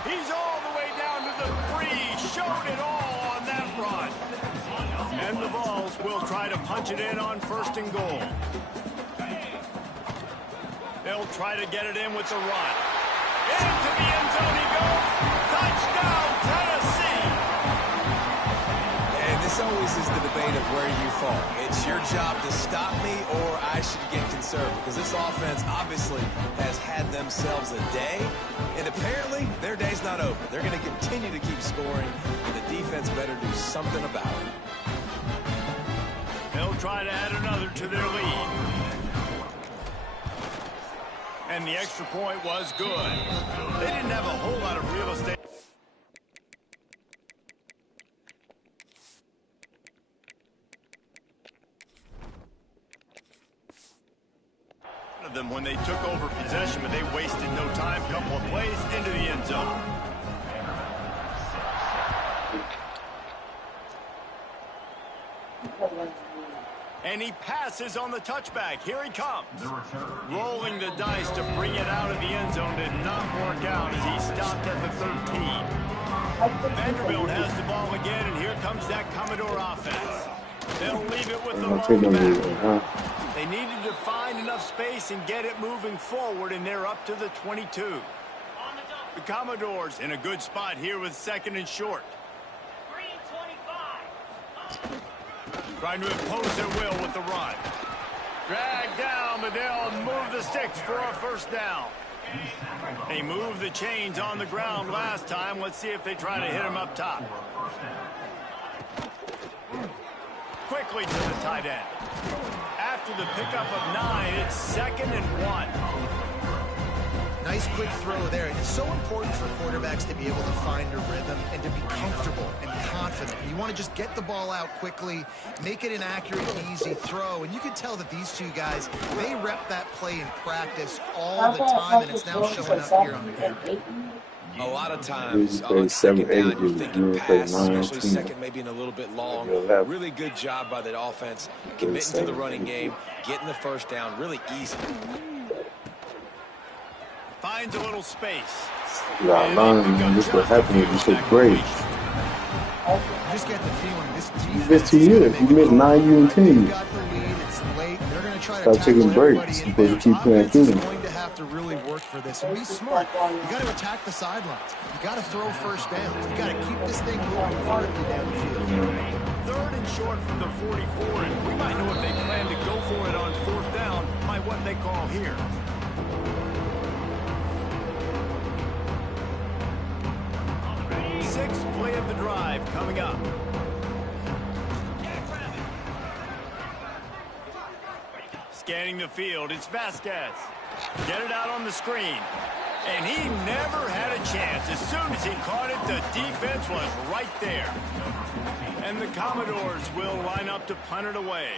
He's all the way down to the 3. Showed it all on that run. And the Vols will try to punch it in on 1st and goal. They'll try to get it in with the run. Into the end zone he goes. Touchdown, Tennessee. And this always is the debate of where you fall. It's your job to stop me or I should get conservative, because this offense obviously has had themselves a day, and apparently their day's not over. They're going to continue to keep scoring, and the defense better do something about it. They'll try to add another to their lead. And the extra point was good. They didn't have a whole lot of real estate. Them when they took over possession, but they wasted no time. Couple of plays into the end zone. And he passes on the touchback. Here he comes. Rolling the dice to bring it out of the end zone did not work out as he stopped at the 13. Vanderbilt has the ball again, and here comes that Commodore offense. They'll leave it with the ball back. They needed to find enough space and get it moving forward, and they're up to the 22. The Commodores in a good spot here with 2nd and short. Trying to impose their will with the run. Drag down, but they'll move the sticks for a 1st down. They moved the chains on the ground last time. Let's see if they try to hit him up top. Quickly to the tight end. After the pickup of 9, it's 2nd and 1. Nice quick throw there. It's so important for quarterbacks to be able to find a rhythm and to be comfortable and confident. You want to just get the ball out quickly, make it an accurate, easy throw. And you can tell that these two guys, they rep that play in practice all the time, and it's now showing up here on the field. A lot of times on 2nd down, you're thinking pass, especially 2nd, maybe in a little bit long. Really good job by the offense, committing to the running game, getting the 1st down, really easy. Finds a little space. Yeah, man, this is what happened. You should break. You just get the feeling this defense. You missed 2 years. You missed 9 years and 10 years. Got the lead. It's late. They're going to try to Stop taking breaks. everybody, You're supposed to keep playing offense is through them. going to have to really work for this and be smart. You got to attack the sidelines. You got to throw 1st downs. You got to keep this thing moving vertically down the field. 3rd and short from the 44, and we might know if they plan to go for it on 4th down by what they call here. Sixth play of the drive coming up. Scanning the field, it's Vasquez. Get it out on the screen. And he never had a chance. As soon as he caught it, the defense was right there. And the Commodores will line up to punt it away.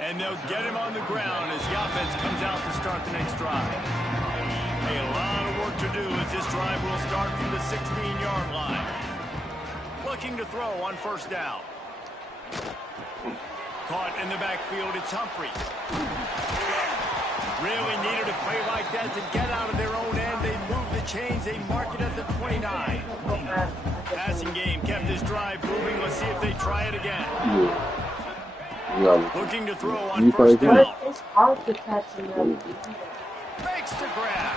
And they'll get him on the ground as the offense comes out to start the next drive. A lot of work to do as this drive will start from the 16-yard line. Looking to throw on 1st down. Caught in the backfield, it's Humphries. Really needed a play like that to get out of their own end. They move the chains, they mark it at the 29. Passing game kept this drive moving. Let's see if they try it again. Yeah. Looking to throw on 1st down. It's hard to catch him. Makes the grab.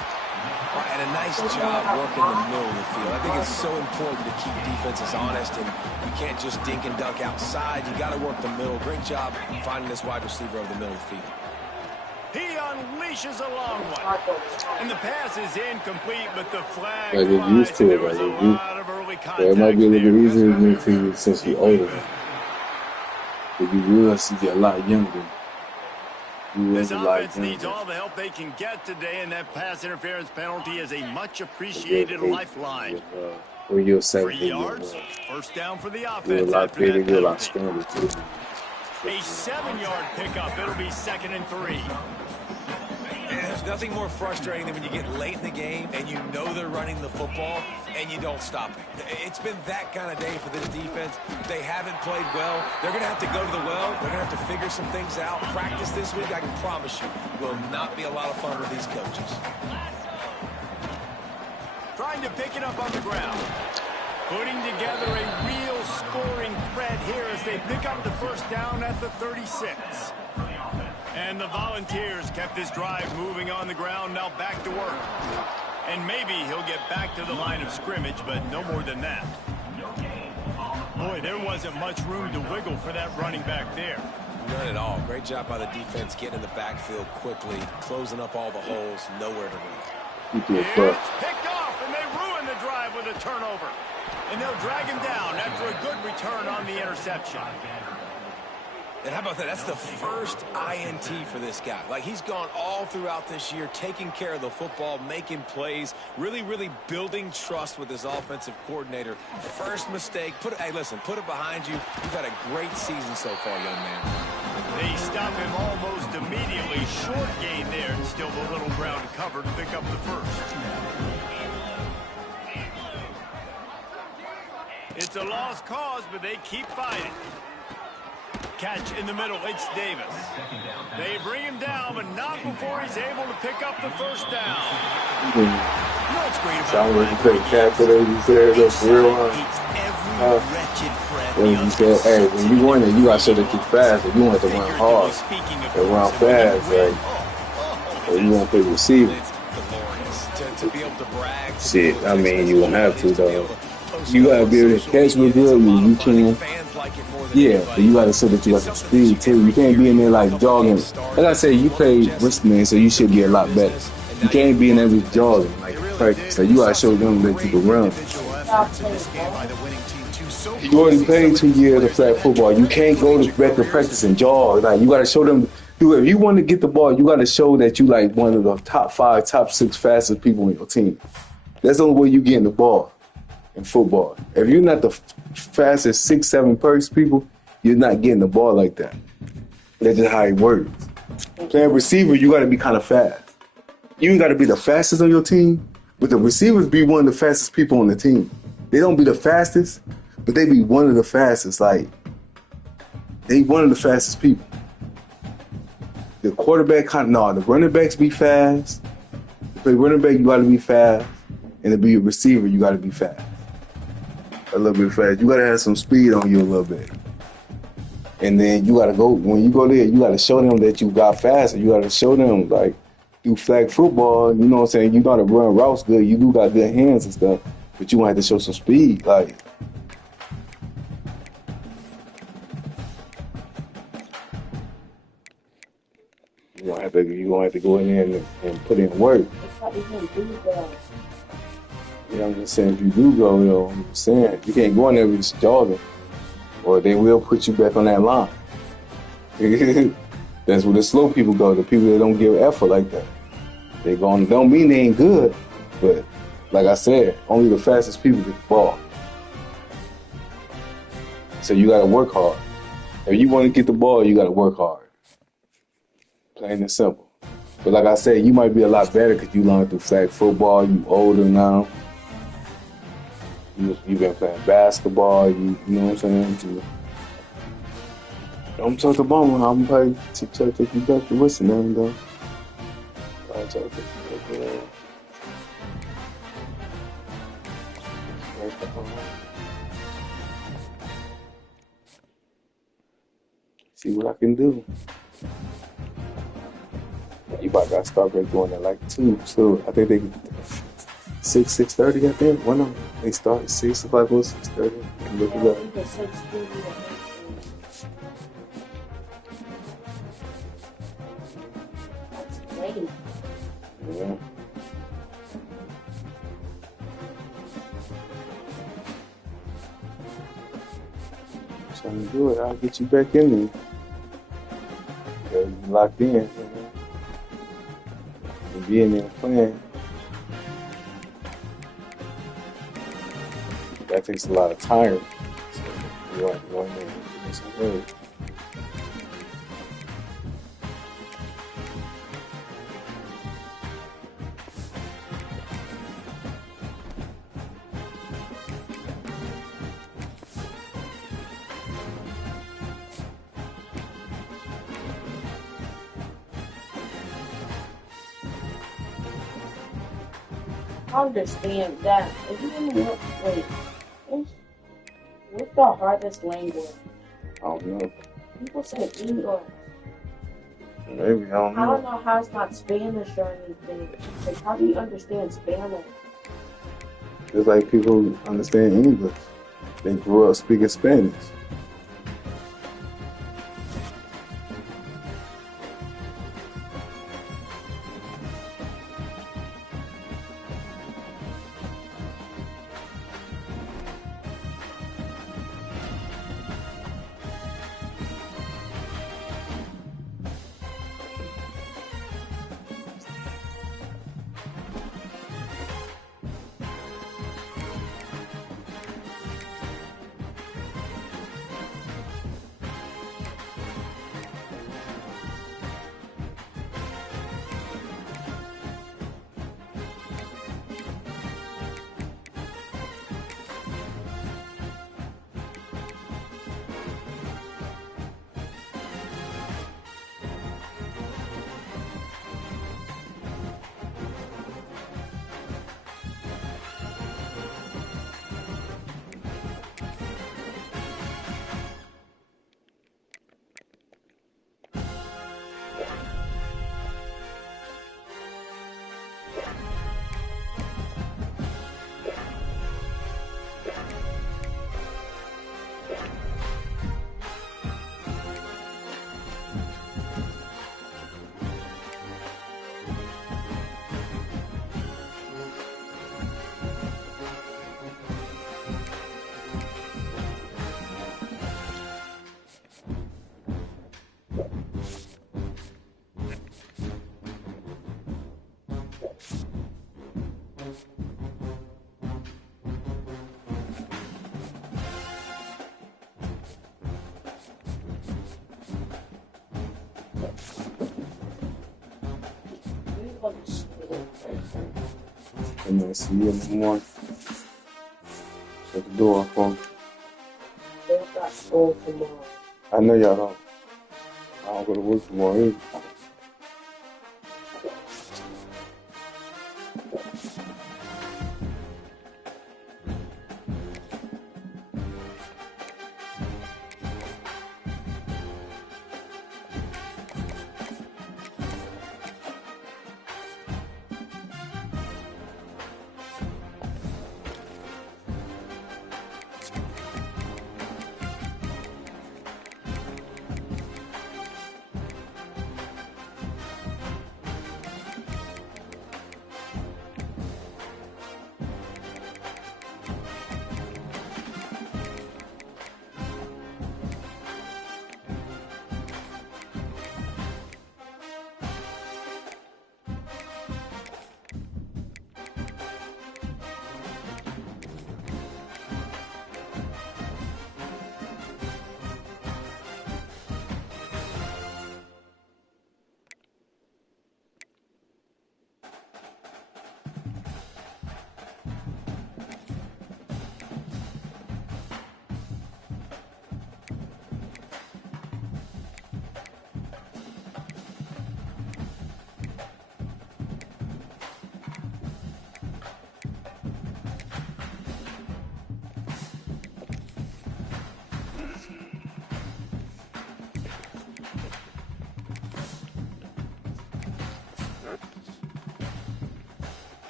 And a nice job working the middle of the field. I think it's so important to keep defenses honest, and you can't just dink and dunk outside. You got to work the middle. Great job finding this wide receiver over the middle of the field. He unleashes a long one. And the pass is incomplete, but the flag Like get used to it. Like a lot of early contact. Yeah, it might be a little bit easier than to you since you're older. But you realize you get a lot younger. This offense needs all the help they can get today, and that pass interference penalty is a much-appreciated lifeline. When you're 3 17 yards, 1st down for the you're a offense lot after bigger, that you're a lot penalty. stronger too. A 7-yard pickup. It'll be 2nd and 3. And nothing more frustrating than when you get late in the game and you know they're running the football and you don't stop it. It's been that kind of day for this defense. They haven't played well. They're going to have to go to the well. They're going to have to figure some things out. Practice this week, I can promise you, will not be a lot of fun with these coaches. Trying to pick it up on the ground. Putting together a real scoring thread here as they pick up the first down at the 36. And the Volunteers kept this drive moving on the ground, now back to work. And maybe he'll get back to the line of scrimmage, but no more than that. Boy, there wasn't much room to wiggle for that running back there. None at all. Great job by the defense getting in the backfield quickly, closing up all the holes, nowhere to run. It's picked off, and they ruin the drive with a turnover. And they'll drag him down after a good return on the interception. And how about that? That's the first INT for this guy. Like, he's gone all throughout this year, taking care of the football, making plays, really, really building trust with his offensive coordinator. First mistake. Hey, listen, put it behind you. You've had a great season so far, young man. They stop him almost immediately. Short gain there, and still the little ground cover to pick up the first. It's a lost cause, but they keep fighting. Catch in the middle, it's Davis. They bring him down, but not before he's able to pick up the first down. You know what's great about when you said, hey, when you run it, you gotta show that you fast. If you want to run hard and run fast, right? Or you want to play receiver. Shit, I mean, you won't have to, though. You gotta be able to catch real good when you can. Yeah, but you gotta show that you got the speed too. You can't be in there like jogging. Like I said, you play wristman, so you should be a lot better. You can't be in there with jogging like practice. So you gotta show them that you can run. You already played 2 years of flag football. You can't go back to practice and jog. Like, you gotta show them. If you want to get the ball, you gotta show that you like one of the top 5, top 6 fastest people on your team. That's the only way you get in the ball in football. If you're not the fastest 6, 7 first people, you're not getting the ball like that. That's just how it works. Playing receiver, you got to be kind of fast. You got to be the fastest on your team, but the receivers be one of the fastest people on the team. They don't be the fastest, but they be one of the fastest. Like, they one of the fastest people. The quarterback the running backs be fast. To play running back, you got to be fast, and to be a receiver, you got to be fast. A little bit fast. You gotta have some speed on you a little bit. And then you gotta go, when you go there, you gotta show them that you got faster. You gotta show them, like, through flag football, you know what I'm saying? You know how to run routes good. You do got good hands and stuff, but you gonna have to show some speed. Like, you're gonna have to go in there and put in work. You know what I'm just saying? If you do go, though, I'm just saying, you can't go in there with just jogging, or they will put you back on that line. That's where the slow people go, the people that don't give effort like that. They don't mean they ain't good, but like I said, only the fastest people get the ball. So you got to work hard. If you want to get the ball, you got to work hard. Plain and simple. But like I said, you might be a lot better because you learned through flag football. You older now. You've been playing basketball. You know what I'm saying? I'm talking to Obama. I'm probably to take you back to listen to him, though. I'm trying to take you back to see what I can do. You about to start back going at like 2. So I think they 6:30. I think one of them they start at 6. If I go 6:30, and look it up. Yeah. Trying to do it. I'll get you back in there. You locked in. And being there playing. That takes a lot of time. So you want to go in there and do some work. I understand that. If you want to wait, what's the hardest language? I don't know. People say English. Maybe I don't I don't know. know how it's not Spanish or anything. Like, how do you understand Spanish? It's like people who understand English. They grew up speaking Spanish. And then see you in the morning. Shut the door for me. They got school tomorrow. I know y'all don't. I don't go to work tomorrow either.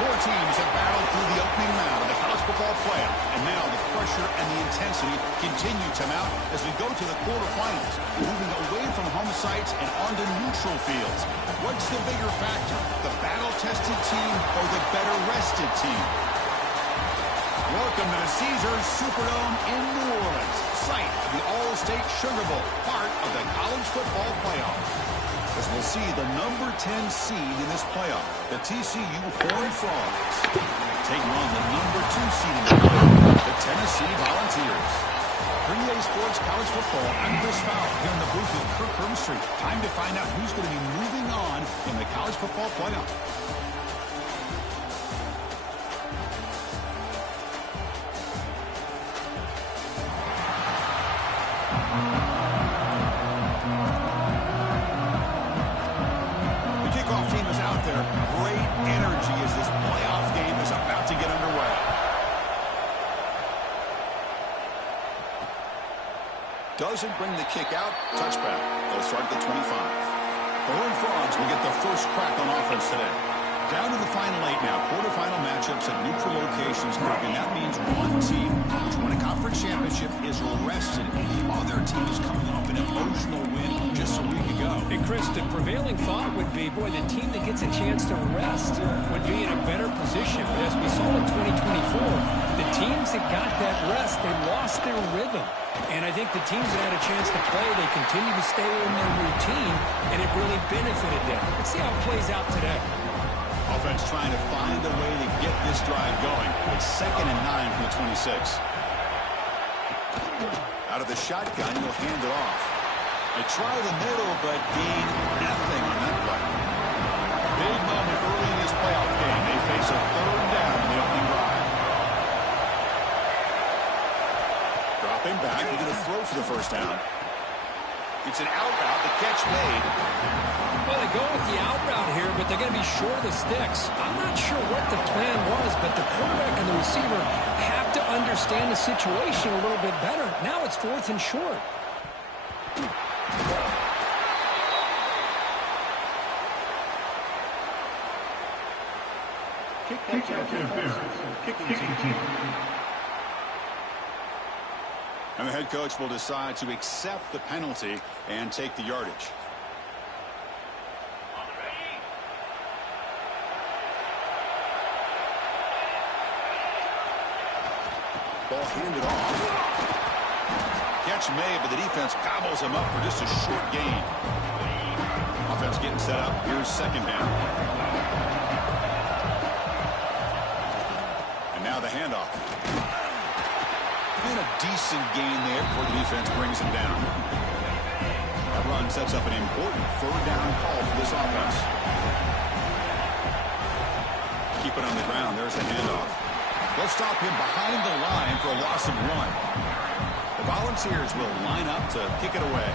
Four teams have battled through the opening round of the college football playoff, and now the pressure and the intensity continue to mount as we go to the quarterfinals, moving away from home sites and onto neutral fields. What's the bigger factor, the battle-tested team or the better-rested team? Welcome to the Caesars Superdome in New Orleans, site of the All-State Sugar Bowl, part of the college football playoff. As we'll see the number 10 seed in this playoff, the TCU Horned Frogs, taking on the number 2 seed in the playoff, the Tennessee Volunteers. For EA Sports College Football, I'm Chris Fowler here in the booth with Kirk Herbstreit. Time to find out who's going to be moving on in the college football playoff. Doesn't bring the kick out. Touchback. They'll start at the 25. The Horned Frogs will get the first crack on offense today. Down to the final 8 now. Quarterfinal matchups at neutral locations. And that means one team, which won a conference championship, is rested. The other team is coming off an emotional win just a week ago. Hey, Chris, the prevailing thought would be, boy, the team that gets a chance to rest would be in a better position. But as we saw in 2024, the teams that got that rest, they lost their rhythm. And I think the teams that had a chance to play, they continue to stay in their routine, and it really benefited them. Let's see how it plays out today. Offense trying to find a way to get this drive going. It's 2nd and 9 from the 26. Out of the shotgun, he'll hand it off. They try the middle, but gain nothing on that play. Big moment early in this playoff game. They face a 3rd down in the opening drive. Dropping back, he's going to throw for the first down. It's an out route, the catch made. Well, they go with the out route here, but they're going to be short of the sticks. I'm not sure what the plan was, but the quarterback and the receiver have to understand the situation a little bit better. Now it's 4th and short. And the head coach will decide to accept the penalty and take the yardage. Ball handed off. Catch made, but the defense gobbles him up for just a short gain. Offense getting set up. Here's 2nd down. And now the handoff. And a decent gain there before the defense brings him down. That run sets up an important 3rd down call for this offense. Keep it on the ground. There's the handoff. They'll stop him behind the line for a loss of 1. The Volunteers will line up to kick it away.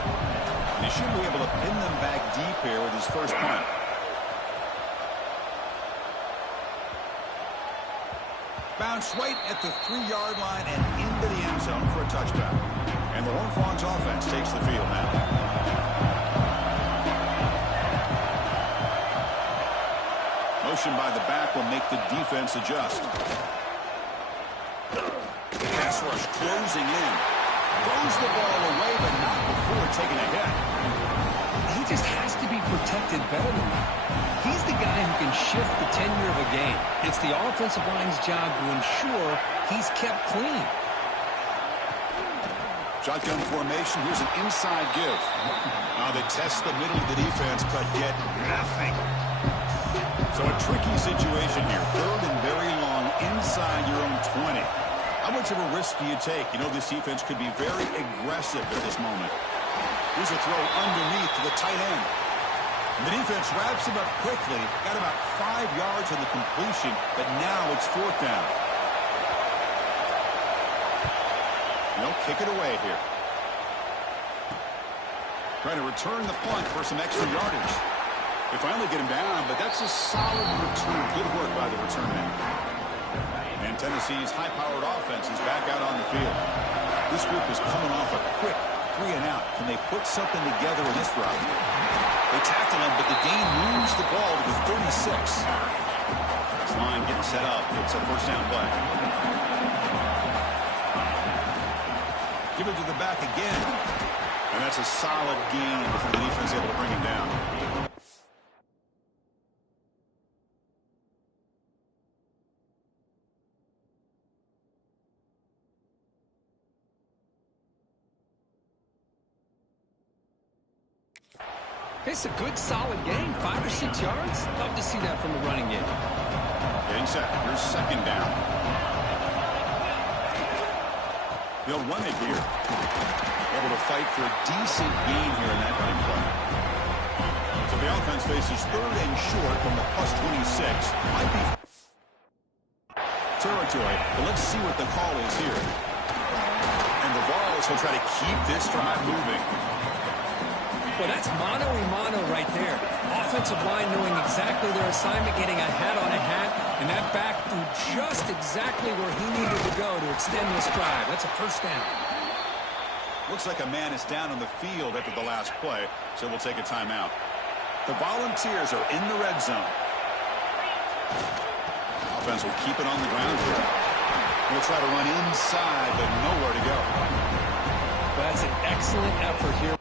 And he should be able to pin them back deep here with his first punt. Bounce right at the 3-yard line and into the end zone for a touchdown. And the Horned Frogs offense takes the field now. Motion by the back will make the defense adjust. Pass rush closing in. Throws the ball away, but not before taking a hit. He just has to be protected better than that. He's the guy who can shift the tenure of a game. It's the offensive line's job to ensure he's kept clean. Shotgun formation. Here's an inside give. Now they test the middle of the defense, but get nothing. So a tricky situation here. Third and very long inside your own 20. How much of a risk do you take? You know this defense could be very aggressive at this moment. Here's a throw underneath to the tight end. And the defense wraps him up quickly. Got about 5 yards on the completion, but now it's fourth down. They'll kick it away here. Trying to return the punt for some extra yardage. They finally get him down, but that's a solid return. Good work by the return man. And Tennessee's high-powered offense is back out on the field. This group is coming off a quick 3 and out. Can they put something together in this drive? They tackle him, but the gain moves the ball to the 36. This line getting set up. It's a first down play. Give it to the back again. And that's a solid gain before the defense able to bring him down. It's a good, solid game. 5 or 6 yards. Love to see that from the running game. Getting set. Here's second down. They'll run it here. Able to fight for a decent gain here in that running play. So the offense faces third and short from the plus 26. Might be territory, but let's see what the call is here. And the Vols will try to keep this drive moving. Well, that's mano-a-mano right there. Offensive line knowing exactly their assignment, getting a hat on a hat, and that back threw just exactly where he needed to go to extend this drive. That's a first down. Looks like a man is down on the field after the last play, so we'll take a timeout. The Volunteers are in the red zone. Offense will keep it on the ground here. We'll try to run inside, but nowhere to go. That's an excellent effort here.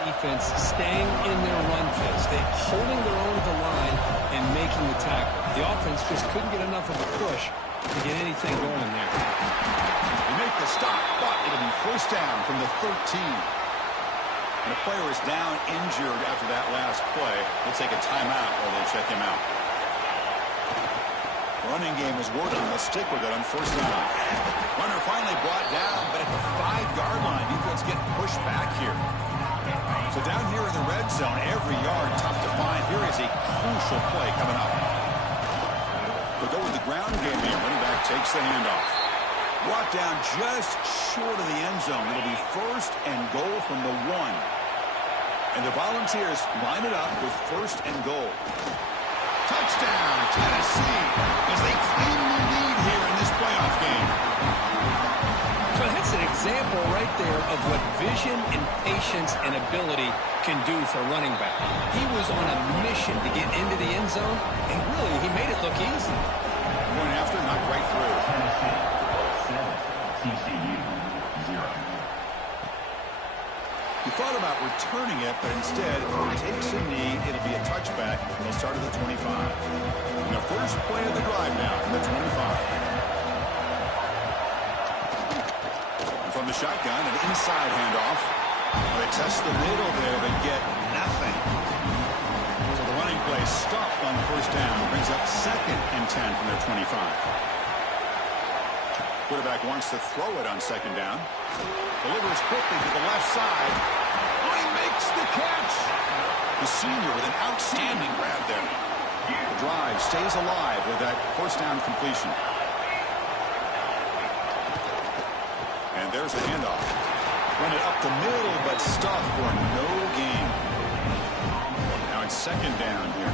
Defense staying in their run phase. They're holding their own at the line and making the tackle. The offense just couldn't get enough of a push to get anything going there. They make the stop, but it'll be first down from the 13. And a player is down injured after that last play. We'll take a timeout while they check him out. Running game is working. They'll stick with it on first down. Runner finally brought down, but at the 5-yard line, defense getting pushed back here. So down here in the red zone, every yard tough to find. Here is a crucial play coming up. We'll go with the ground game here. Running back takes the handoff. Brought down just short of the end zone. It'll be first and goal from the 1. And the Volunteers line it up with first and goal. Touchdown, Tennessee, as they claim the lead here in this playoff game. So that's an example right there of what vision and patience and ability can do for a running back. He was on a mission to get into the end zone, and really, he made it look easy. Going after, not right through. TCU 0. He thought about returning it, but instead, takes a knee. It'll be a touchback. They'll start at the 25. And the first play of the drive now, the 25. From the shotgun, an inside handoff. They test the middle there, but get nothing. So the running play stopped on the first down. Brings up second and 10 from their 25. Quarterback wants to throw it on second down. Delivers quickly to the left side. Oh, he makes the catch. The senior with an outstanding grab there. The drive stays alive with that first down completion. And there's the handoff. Run it up the middle, but stuffed for no gain. Now it's second down here.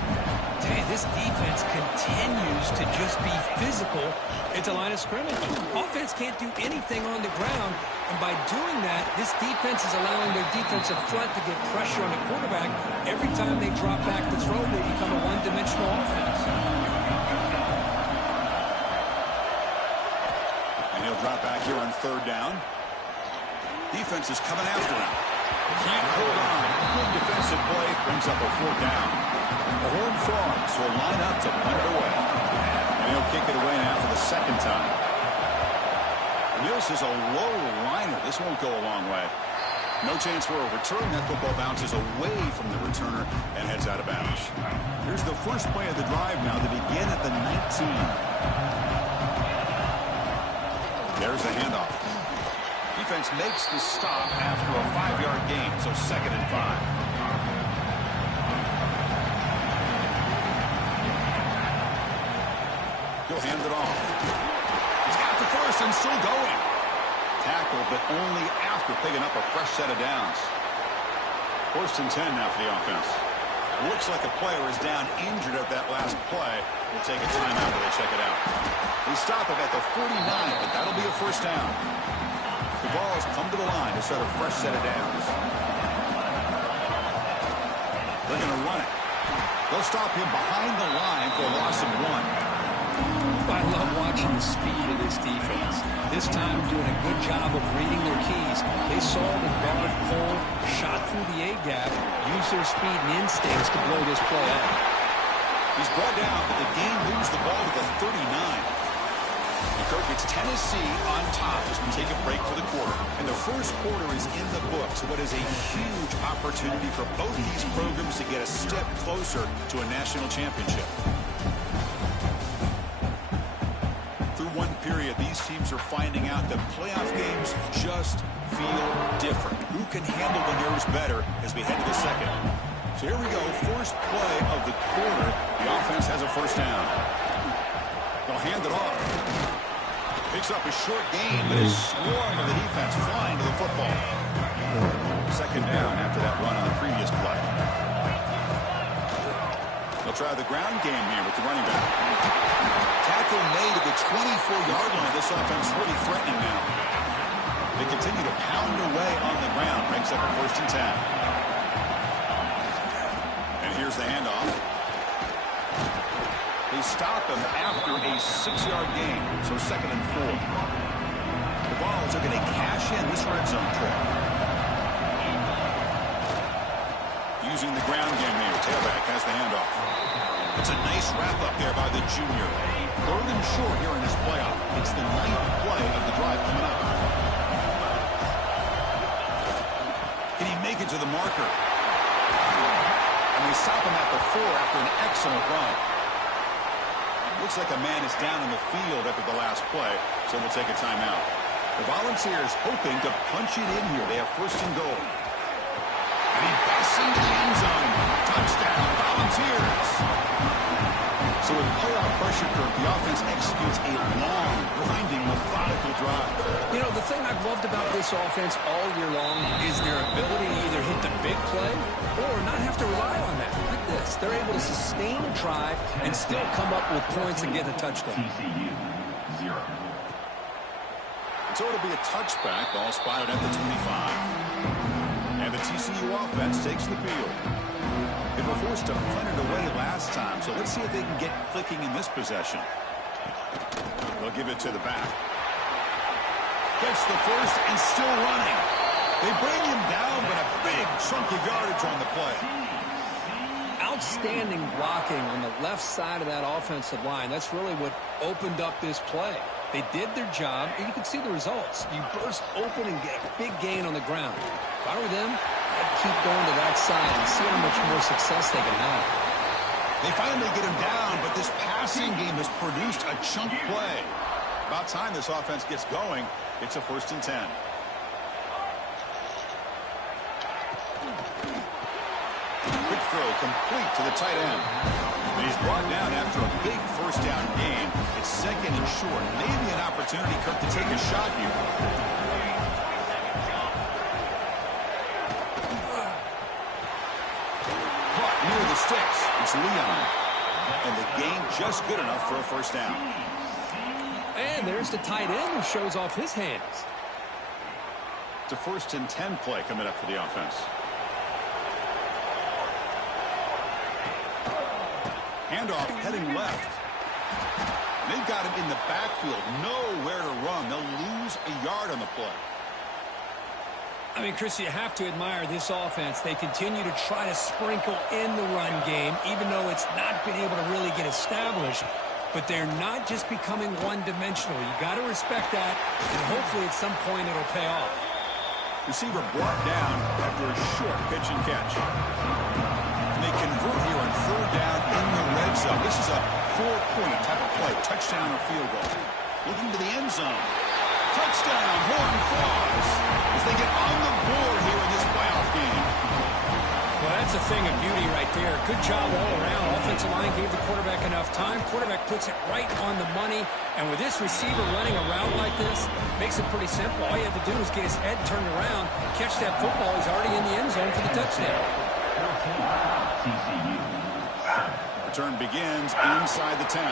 Hey, this defense continues to just be physical at the line of scrimmage. Offense can't do anything on the ground, and by doing that, this defense is allowing their defensive front to get pressure on the quarterback. Every time they drop back to throw, they become a one-dimensional offense. And he'll drop back here on third down. Defense is coming after him. Can't hold on. Good defensive play brings up a fourth down. The Horned Frogs will line up to punt it away. And he'll kick it away now for the second time. This is a low liner. This won't go a long way. No chance for a return. That football bounces away from the returner and heads out of bounds. Here's the first play of the drive now to begin at the 19. There's the handoff. Defense makes the stop after a 5-yard gain, so 2nd and 5. He'll hand it off. He's got the first and still going. Tackle, but only after picking up a fresh set of downs. 1st and 10 now for the offense. Looks like a player is down injured at that last play. We'll take a timeout while they check it out. They stop him at the 49, but that'll be a first down. The ball has come to the line to start a fresh set of downs. They're going to run it. They'll stop him behind the line for a loss of 1. I love watching the speed of this defense. This time doing a good job of reading their keys. They saw the guard pull, shot through the A-gap, used their speed and instincts to blow this play out. He's brought down, but the game moves the ball to the 39. Kirk, it's Tennessee on top as we take a break for the quarter. And the first quarter is in the books. What is a huge opportunity for both these programs to get a step closer to a national championship. Through one period, these teams are finding out that playoff games just feel different. Who can handle the nerves better as we head to the second? So here we go, first play of the quarter. The offense has a first down. They'll hand it off. Picks up a short gain, but is swarmed with the defense flying to the football. Second down after that run on the previous play. They'll try the ground game here with the running back. Tackle made at the 24-yard line. This offense really threatening now. They continue to pound away on the ground. Breaks up a 1st and 10. And here's the handoff. They stop him after a 6-yard gain, so 2nd and 4. The Vols are going to cash in this red zone trip. Using the ground game here, tailback has the handoff. It's a nice wrap-up there by the junior. 3rd and short here in this playoff. It's the 9th play of the drive coming up. Can he make it to the marker? And they stop him at the 4 after an excellent run. Looks like a man is down in the field after the last play, so we'll take a timeout. The Volunteers hoping to punch it in here. They have 1st and goal. And he busts into the end zone. Touchdown, Volunteers. So with playoff pressure, Kirk, the offense executes a long, grinding, methodical drive. You know, the thing I've loved about this offense all year long is their ability to either hit the big play or not have to rely on that. Look at this. They're able to sustain a drive and still come up with points and get a touchdown. TCU 0. So it'll be a touchback. Ball spotted at the 25. And the TCU offense takes the field. They were forced to punt it away last time, so let's see if they can get clicking in this possession. They'll give it to the back. Gets the first and still running. They bring him down, but a big chunk of yardage on the play. Outstanding blocking on the left side of that offensive line. That's really what opened up this play. They did their job, and you can see the results. You burst open and get a big gain on the ground. If I were them, I'd keep going to that side and see how much more success they can have. They finally get him down, but this passing game has produced a chunk play. About time this offense gets going. It's a 1st and 10. Quick throw complete to the tight end. And he's brought down after a big first down gain. It's 2nd and short. Maybe an opportunity, Kirk, to take a shot here. Caught near the sticks. It's Leon. And the gain just good enough for a first down. And there's the tight end who shows off his hands. It's a 1st and 10 play coming up for the offense. Handoff heading left. They've got him in the backfield. Nowhere to run. They'll lose a yard on the play. I mean, Chris, you have to admire this offense. They continue to try to sprinkle in the run game, even though it's not been able to really get established. But they're not just becoming one-dimensional. You got to respect that, and hopefully at some point it'll pay off. Receiver brought down after a short pitch and catch. And they convert here on 3rd down in the red zone. This is a 4-point type of play, touchdown or field goal. Looking to the end zone. Touchdown, Horned Frogs, as they get on the board here in this playoff game. Well, that's a thing of beauty right there. Good job all around. Offensive line gave the quarterback enough time. Quarterback puts it right on the money. And with this receiver running around like this, makes it pretty simple. All you have to do is get his head turned around, catch that football. He's already in the end zone for the touchdown. Return begins inside the 10.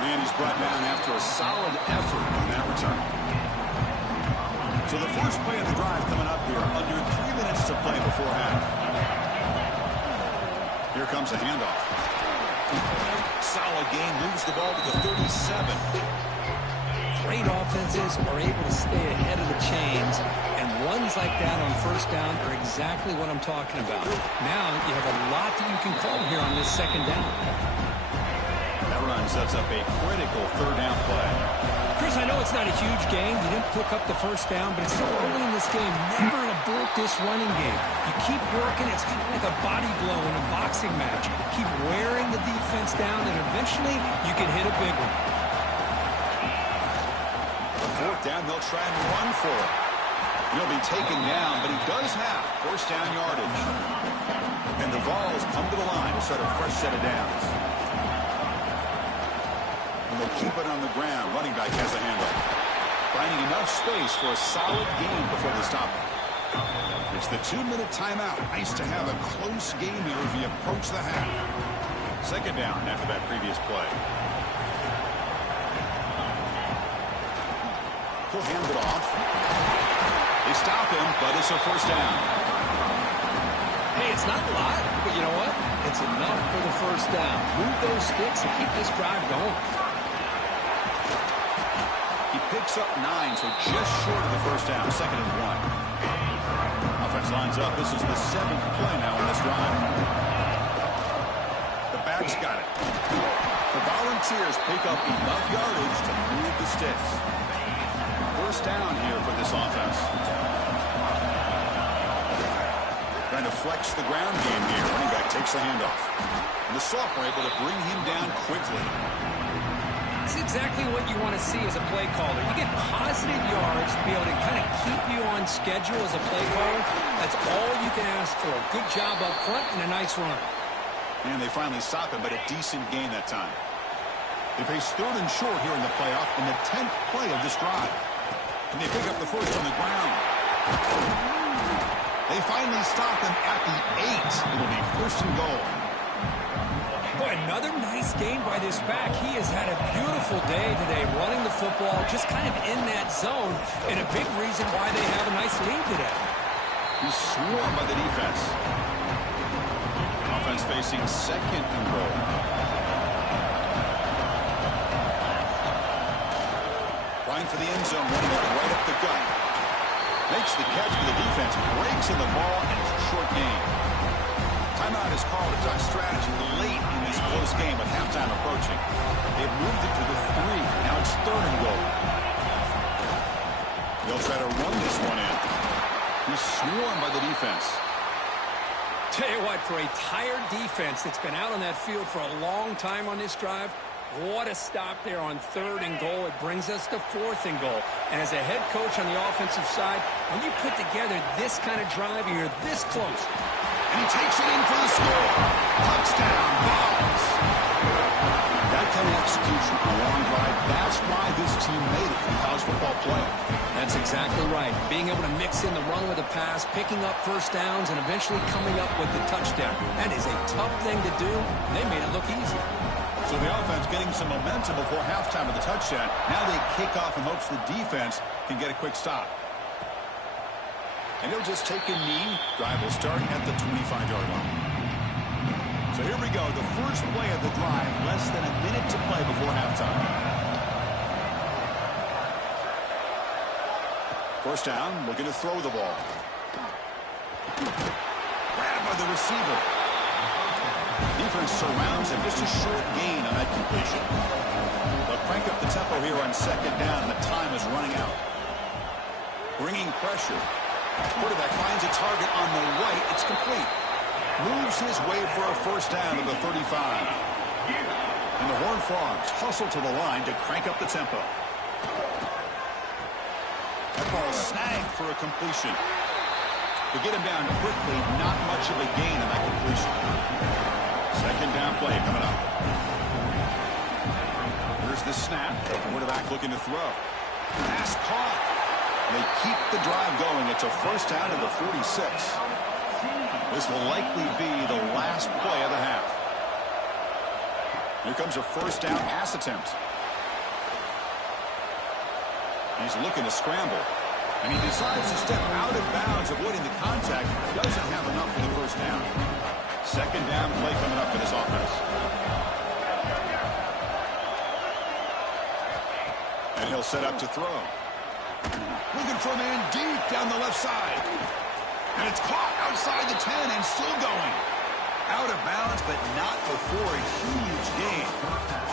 And he's brought down after a solid effort on that return. So the first play of the drive coming up here, under 3 minutes to play before half. Here comes a handoff. Solid gain, moves the ball to the 37. Great offenses are able to stay ahead of the chains, and runs like that on 1st down are exactly what I'm talking about. Now you have a lot that you can call here on this 2nd down. That run sets up a critical 3rd down play. Chris, I know it's not a huge game. You didn't pick up the 1st down, but it's so early in this game. Never abort this running game. You keep working. It's kind of like a body blow in a boxing match. Keep wearing the defense down, and eventually you can hit a big one. 4th down, they'll try and run for it. He'll be taken down, but he does have 1st down yardage. And the Vols come to the line to start a fresh set of downs. And they'll keep it on the ground. Running back has a handoff. Finding enough space for a solid gain before they stop it. It's the 2-minute timeout. Nice to have a close game here as we approach the half. 2nd down after that previous play. He'll hand it off. They stop him, but it's a 1st down. Hey, it's not a lot, but you know what? It's enough for the 1st down. Move those sticks and keep this drive going. He picks up 9, so just short of the 1st down. 2nd and 1. Offense lines up. This is the 7th play now in this drive. The back's got it. The Volunteers pick up enough yardage to move the sticks. 1st down here for this offense. Trying to flex the ground game here. Running back takes the handoff. And the sophomore able to bring him down quickly. It's exactly what you want to see as a play caller. You get positive yards to be able to kind of keep you on schedule as a play caller. That's all you can ask for. Good job up front and a nice run. And they finally stop him, but a decent gain that time. They face 3rd and short here in the playoff in the 10th play of this drive. And they pick up the 1st on the ground. They finally stop him at the 8. It'll be 1st and goal. Boy, another nice game by this back. He has had a beautiful day today running the football, just kind of in that zone, and a big reason why they have a nice lead today. He's swarmed by the defense. Offense facing 2nd and goal. Trying for the end zone, running out right up the gut. Makes the catch for the defense, breaks in the ball, and it's a short gain. Timeout is called to talk strategy late in this close game with halftime approaching. They've moved it to the 3. Now it's 3rd and goal. They'll try to run this one in. He's swarmed by the defense. Tell you what, for a tired defense that's been out on that field for a long time on this drive, what a stop there on 3rd and goal. It brings us to 4th and goal. And as a head coach on the offensive side, when you put together this kind of drive, you're this close. And he takes it in for the score. Touchdown, Vols. That Penny execution on a long drive. That's why this team made it in the college football playoff. That's exactly right. Being able to mix in the run with the pass, picking up first downs, and eventually coming up with the touchdown. That is a tough thing to do, and they made it look easy. So the offense getting some momentum before halftime with the touchdown. Now they kick off in hopes the defense can get a quick stop. And he'll just take a knee. Drive will start at the 25-yard line. So here we go. The first play of the drive. Less than a minute to play before halftime. First down. Looking to throw the ball. Grabbed by the receiver. Defense surrounds him. Just a short gain on that completion. They'll crank up the tempo here on second down. The time is running out. Bringing pressure. Quarterback finds a target on the right. It's complete. Moves his way for a first down to the 35. And the Horned Frogs hustle to the line to crank up the tempo. That ball snagged for a completion. To get him down quickly, not much of a gain on that completion. Second down play coming up. Here's the snap. Quarterback looking to throw. Pass caught. They keep the drive going. It's a first down to the 46. This will likely be the last play of the half. Here comes a first down pass attempt. He's looking to scramble. And he decides to step out of bounds, avoiding the contact. Doesn't have enough for the first down. Second down play coming up for this offense. And he'll set up to throw. Looking for a man deep down the left side. And it's caught outside the 10 and still going. Out of bounds, but not before a huge gain.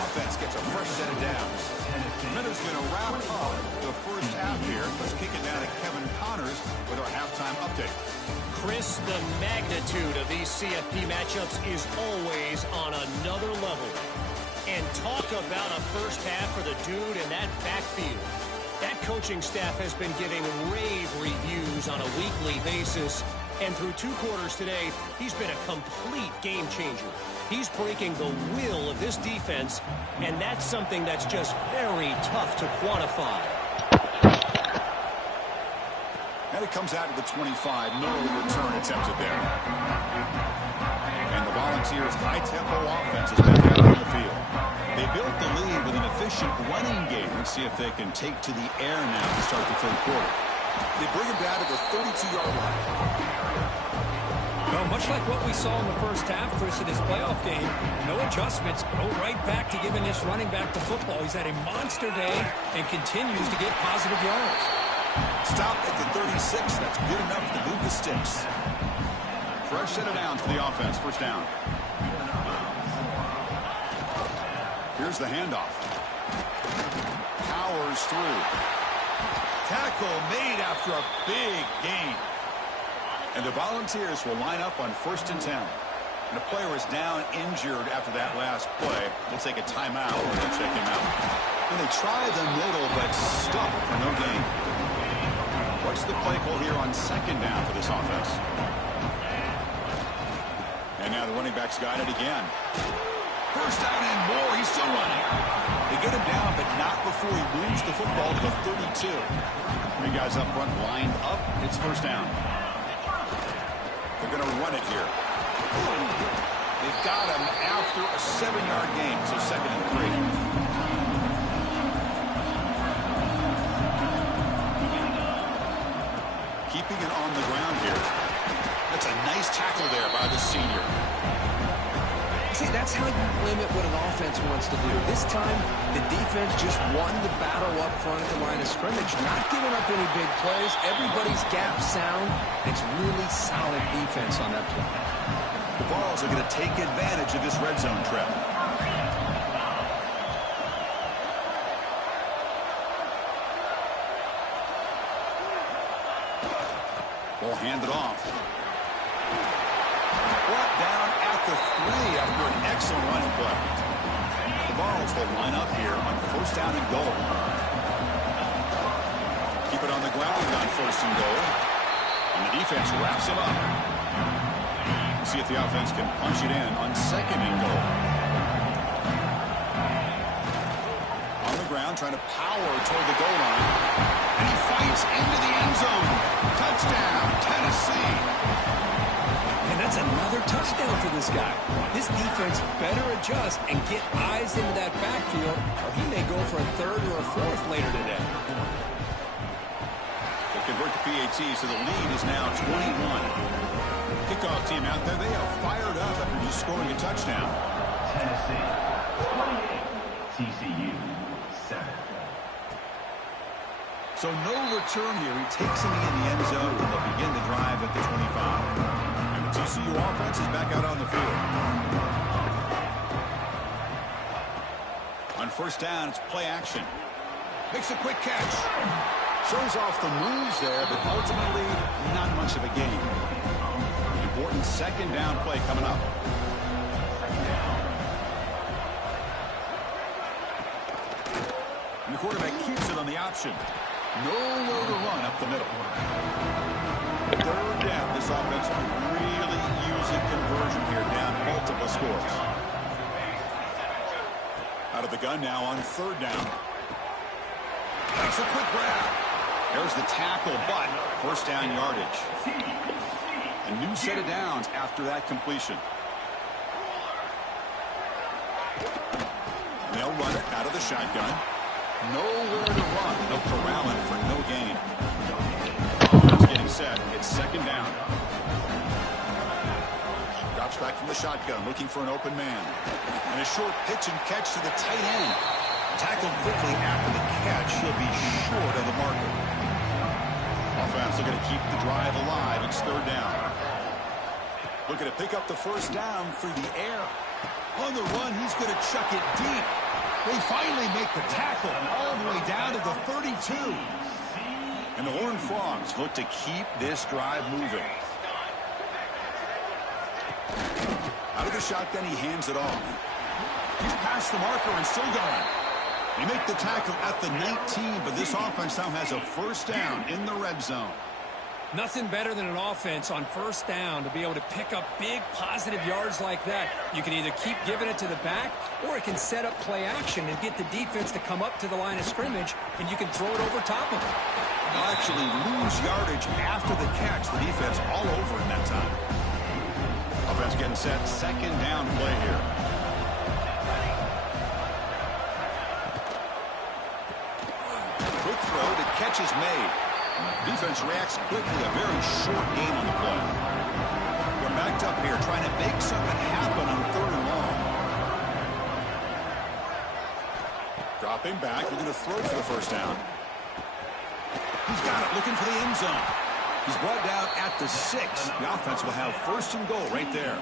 Offense gets a fresh set of downs. Minutes going to wrap up the first half here. Let's kick it down to Kevin Connors with our halftime update. Chris, the magnitude of these CFP matchups is always on another level. And talk about a first half for the dude in that backfield. That coaching staff has been giving rave reviews on a weekly basis. And through 2 quarters today, he's been a complete game changer. He's breaking the will of this defense, and that's something that's just very tough to quantify. And it comes out to the 25. No return attempted there. And the Volunteers' high-tempo offense is back out on the field. They built the lead with an efficient running game. Let's see if they can take to the air now to start the third quarter. They bring him down to the 32-yard line. Well, much like what we saw in the first half, Chris, in his playoff game, no adjustments. Go right back to giving this running back the football. He's had a monster day and continues to get positive yards. Stop at the 36. That's good enough to move the sticks. Fresh set of downs for the offense. First down. Here's the handoff. Powers through. Tackle made after a big gain. And the Volunteers will line up on 1st and 10. And the player is down injured after that last play. We'll take a timeout and check him out. And they try the middle, but stuck for no gain. What's the play call here on 2nd down for this offense? And now the running back's got it again. First down and more. He's still running. They get him down, but not before he moves the football to the 32. 3 guys up front lined up. It's first down. They're going to run it here. They've got him after a 7-yard gain, so 2nd and 3. Keeping it on the ground here. That's a nice tackle there by the senior. See, that's how you limit what an offense wants to do. This time, the defense just won the battle up front at the line of scrimmage, not giving up any big plays. Everybody's gap sound. It's really solid defense on that play. The Vols are going to take advantage of this red zone trap. Ball handed off. Brought down at the 3 after an excellent running play. The Vols will line up here on 1st down and goal. Keep it on the ground on 1st and goal. And the defense wraps him up. See if the offense can punch it in on 2nd and goal. trying to power toward the goal line. And he fights into the end zone. Touchdown, Tennessee. And that's another touchdown for this guy. This defense better adjust and get eyes into that backfield, or he may go for a third or a fourth later today. They convert the PAT, so the lead is now 21. Kickoff team out there, they are fired up after just scoring a touchdown. Tennessee 28, TCU 7. So no return here. He takes him in the end zone, and they'll begin the drive at the 25. And the TCU offense is back out on the field. On first down, it's play action. Makes a quick catch. Shows off the moves there, but ultimately not much of a gain. Important second down play coming up. And the quarterback keeps it on the option. Nowhere to run up the middle. Third down. This offense really using conversion here, down multiple scores. Out of the gun now on third down. Makes a quick grab. There's the tackle, but first down yardage. A new set of downs after that completion. They'll run it out of the shotgun. Nowhere to run. No corralling for no gain. Offense getting set. It's second down. Drops back from the shotgun, looking for an open man. And a short pitch and catch to the tight end. Tackled quickly after the catch. He'll be short of the marker. Offense looking to keep the drive alive. It's third down. Looking to pick up the first down through the air. On the run, he's going to chuck it deep. They finally make the tackle all the way down to the 32. And the Horned Frogs look to keep this drive moving. Out of the shotgun, he hands it off. He's past the marker and still going. They make the tackle at the 19, but this offense now has a first down in the red zone. Nothing better than an offense on first down to be able to pick up big positive yards like that. You can either keep giving it to the back, or it can set up play action and get the defense to come up to the line of scrimmage, and you can throw it over top of them. They'll actually lose yardage after the catch. The defense all over in that time. Offense getting set. Second down play here. Quick throw. The catch is made. Defense reacts quickly. A very short gain on the play. We're backed up here trying to make something happen on third and long. Dropping back. Looking to throw for the first down. He's got it. Looking for the end zone. He's brought down at the 6. The offense will have first and goal right there.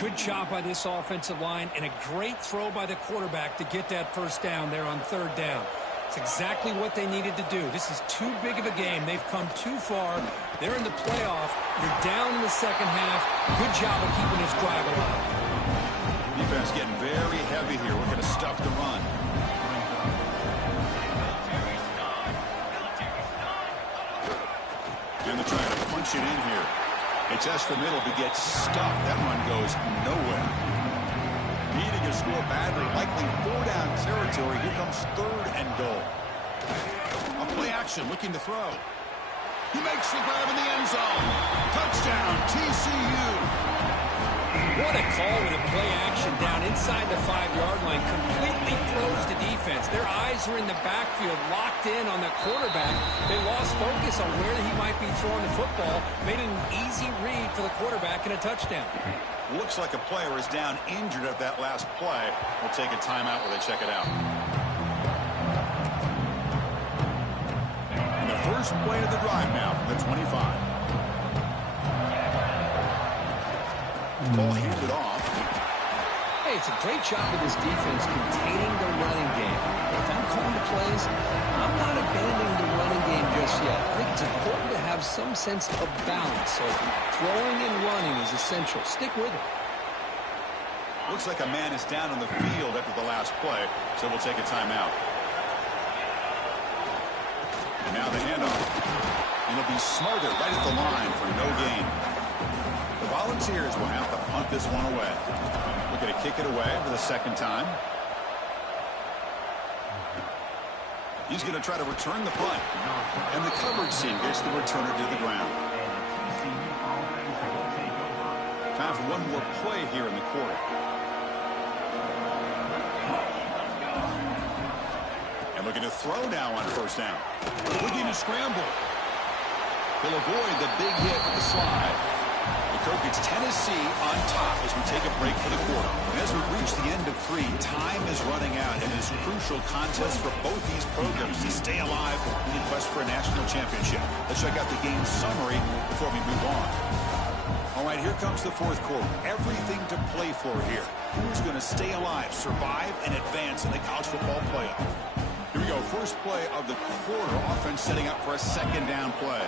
Good job by this offensive line and a great throw by the quarterback to get that first down there on third down. It's exactly what they needed to do. This is too big of a game. They've come too far. They're in the playoff. You're down in the second half. Good job of keeping this drive alive. Defense getting very heavy here. We're going to stuff the run. And they're trying to punch it in here. It's S the middle to get stuffed. That run goes nowhere. Needing to score badly, likely 4-down territory. Here comes third and goal. A play action, looking to throw. He makes the grab in the end zone. Touchdown, TCU. What a call with a play action down inside the 5-yard line. Completely throws the defense. Their eyes are in the backfield, locked in on the quarterback. They lost focus on where he might be throwing the football. Made an easy read for the quarterback and a touchdown. Looks like a player is down injured at that last play. We'll take a timeout while they check it out. And the first play of the drive now from the 25. Ball handed off. Hey, it's a great job of this defense containing the running game. If I'm calling the plays, I'm not abandoning the running game just yet. I think it's important to have some sense of balance. So throwing and running is essential. Stick with it. Looks like a man is down on the field after the last play, so we'll take a timeout. And now the handoff. And it'll be Smarter right at the line for no gain. The Volunteers will have to punt this one away. We're going to kick it away for the second time. He's going to try to return the punt. And the coverage team gets the returner to the ground. Time for one more play here in the quarter. And looking to throw now on first down. Looking to scramble. He'll avoid the big hit with the slide. And Kirk, it's Tennessee on top as we take a break for the quarter. And as we reach the end of 3, time is running out, and it's a crucial contest for both these programs to stay alive in the quest for a national championship. Let's check out the game summary before we move on. All right, here comes the fourth quarter. Everything to play for here. Who's going to stay alive, survive, and advance in the college football playoff? Here we go. First play of the quarter. Offense setting up for a second down play.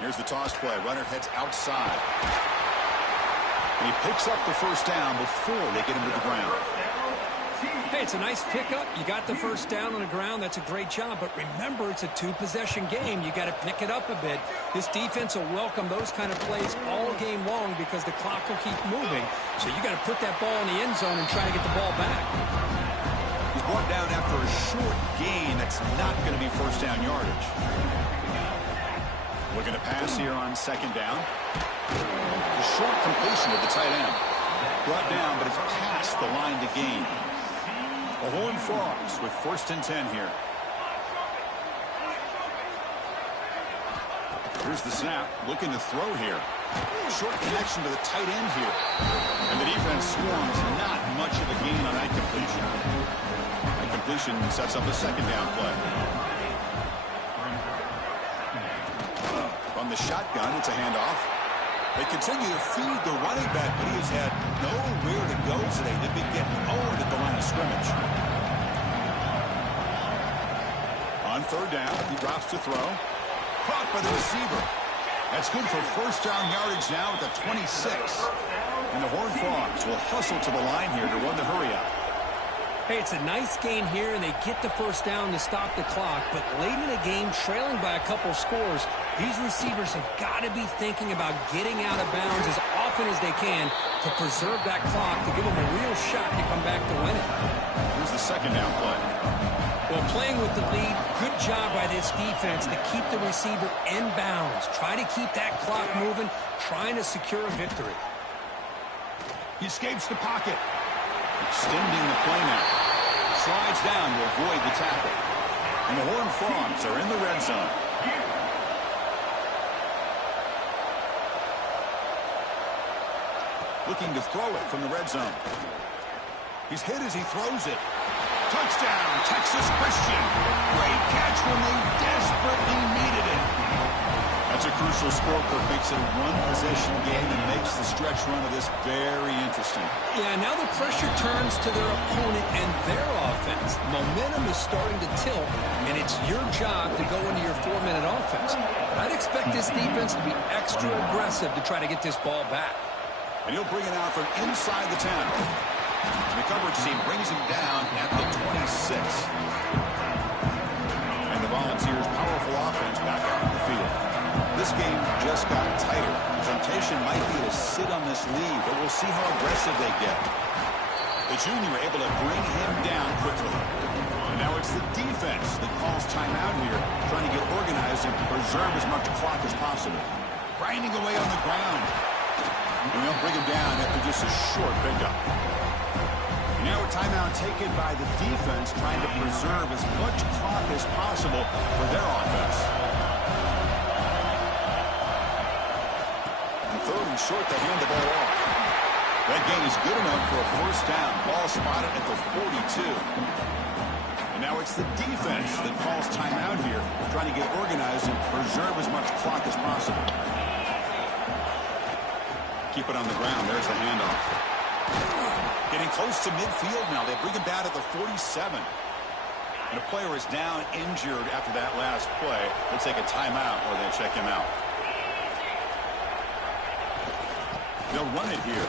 Here's the toss play. Runner heads outside. And he picks up the first down before they get him to the ground. Hey, it's a nice pickup. You got the first down on the ground. That's a great job. But remember, it's a 2-possession game. You got to pick it up a bit. This defense will welcome those kind of plays all game long because the clock will keep moving. So you got to put that ball in the end zone and try to get the ball back. He's brought down after a short gain. That's not going to be first down yardage. Looking to pass here on second down. A short completion of the tight end. Brought down, but it's past the line to gain. The Horned Frogs with 1st and 10 here. Here's the snap. Looking to throw here. Short connection to the tight end here. And the defense swarms. Not much of a gain on that completion. That completion sets up a second down play. From the shotgun, it's a handoff. They continue to feed the running back, but he has had nowhere to go today. They've been getting owned at the line of scrimmage. On third down, he drops to throw. Caught by the receiver. That's good for first down yardage now at the 26. And the Horned Frogs will hustle to the line here to run the hurry up. Hey, it's a nice gain here, and they get the first down to stop the clock. But late in the game, trailing by a couple scores, these receivers have got to be thinking about getting out of bounds as often as they can to preserve that clock, to give them a real shot to come back to win it. Here's the second down play. Well, playing with the lead, good job by this defense to keep the receiver in bounds. Try to keep that clock moving, trying to secure a victory. He escapes the pocket. Extending the play now. Slides down to avoid the tackle. And the Horned Frogs are in the red zone. Looking to throw it from the red zone. He's hit as he throws it. Touchdown, Texas Christian. Great catch when they desperately needed it. That's a crucial score. Kirk makes it a one-possession game and makes the stretch run of this very interesting. Yeah, now the pressure turns to their opponent and their offense. Momentum is starting to tilt, and it's your job to go into your 4-minute offense. I'd expect this defense to be extra aggressive to try to get this ball back. And he'll bring it out from inside the 10. And the coverage team brings him down at the 26. And the Volunteers' powerful offense back out on the field. This game just got tighter. Temptation might be to sit on this lead, but we'll see how aggressive they get. The junior able to bring him down quickly. And now it's the defense that calls timeout here, trying to get organized and preserve as much clock as possible. Grinding away on the ground. And they'll bring him down after just a short pickup. And now a timeout taken by the defense, trying to preserve as much clock as possible for their offense. And third and short, they hand the ball off. That gain is good enough for a first down. Ball spotted at the 42. And now it's the defense that calls timeout here, trying to get organized and preserve as much clock as possible. Keep it on the ground. There's the handoff. Getting close to midfield now. They bring him down at the 47. And a player is down injured after that last play. They'll take a timeout or they'll check him out. They'll run it here.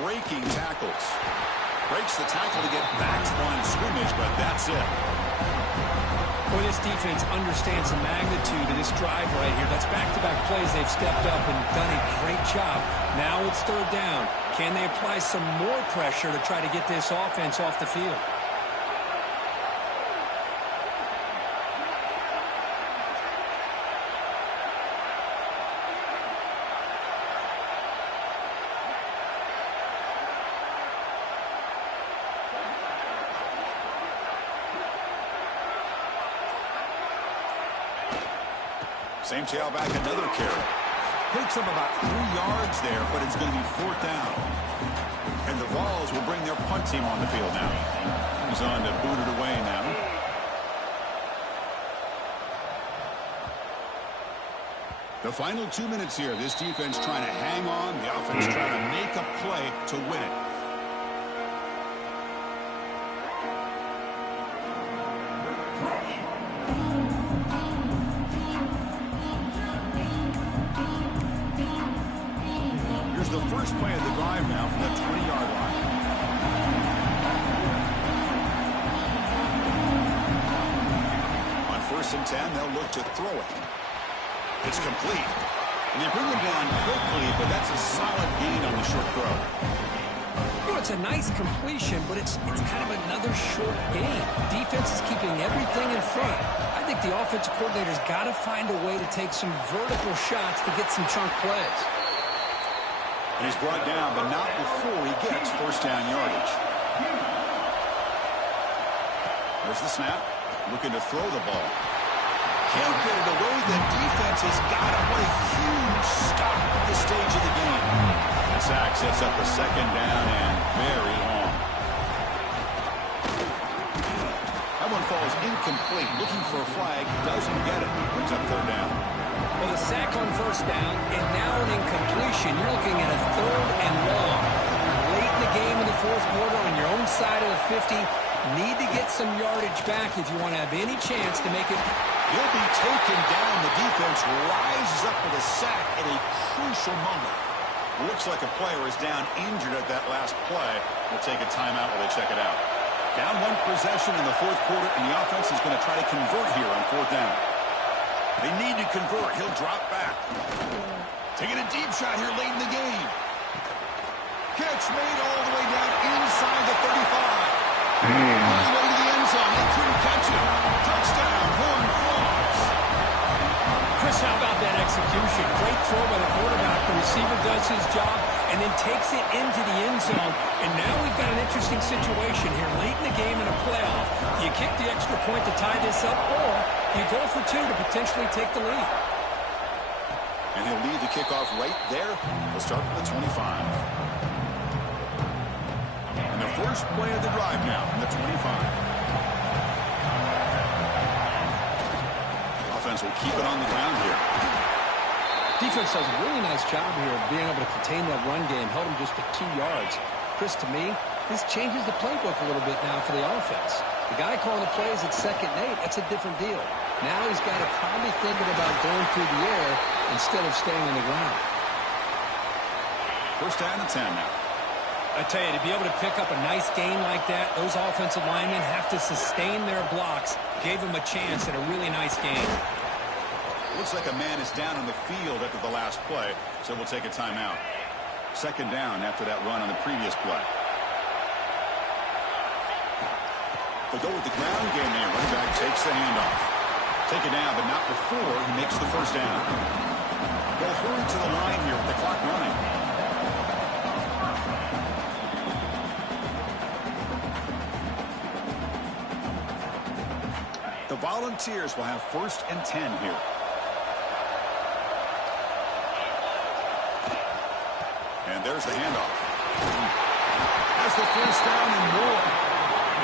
Breaking tackles. Breaks the tackle to get back to the line of scrimmage, but that's it. Boy, this defense understands the magnitude of this drive right here. That's back-to-back plays. They've stepped up and done a great job. Now it's third down. Can they apply some more pressure to try to get this offense off the field? Same tailback, another carry. Picks up about 3 yards there, but it's going to be 4th down. And the Vols will bring their punt team on the field now. He's on to boot it away now. The final 2 minutes here. This defense trying to hang on. The offense trying to make a play to win it. Here's the first play of the drive now from the 20-yard line. On 1st and 10, they'll look to throw it. It's complete. And they bring him down quickly, but that's a solid gain on the short throw. You know, it's a nice completion, but it's kind of another short gain. Defense is keeping everything in front. I think the offensive coordinator's got to find a way to take some vertical shots to get some chunk plays. And he's brought down, but not before he gets 1st down yardage. There's the snap. Looking to throw the ball. Can't get it away. The defense has got it. What a huge stop at this stage of the game. The sack sets up a 2nd down and very long. That one falls incomplete. Looking for a flag. Doesn't get it. Brings up 3rd down. Well, the sack on 1st down and now an incompletion. You're looking at a 3rd and long. Late in the game in the 4th quarter on your own side of the 50. Need to get some yardage back if you want to have any chance to make it. He'll be taken down. The defense rises up with a sack at a crucial moment. Looks like a player is down injured at that last play. We'll take a timeout while they check it out. Down 1 possession in the 4th quarter, and the offense is going to try to convert here on 4th down. They need to convert. He'll drop back. Taking a deep shot here late in the game. Catch made all the way down inside the 35. All the way to the end zone. They couldn't catch it. Touchdown, Horned Frogs. Chris, how about that execution? Great throw by the quarterback. The receiver does his job and then takes it into the end zone. And now we've got an interesting situation here late in the game in a playoff. You kick the extra point to tie this up, or you go for 2 to potentially take the lead. And he'll lead the kickoff right there. He'll start from the 25. And the first play of the drive now from the 25. Offense will keep it on the ground here. Defense does a really nice job here of being able to contain that run game, held him just at 2 yards. Chris, to me, this changes the playbook a little bit now for the offense. The guy calling the plays at 2nd and 8, that's a different deal. Now he's got to probably thinking about going through the air instead of staying on the ground. 1st down and 10 now. I tell you, to be able to pick up a nice gain like that, those offensive linemen have to sustain their blocks. Gave them a chance at a really nice game. Looks like a man is down on the field after the last play, so we'll take a timeout. 2nd down after that run on the previous play. They go with the ground game there. Running back takes the handoff. Take it down, but not before he makes the 1st down. They'll hurry to the line here with the clock running. The Volunteers will have 1st and 10 here. And there's the handoff. That's the 1st down and more.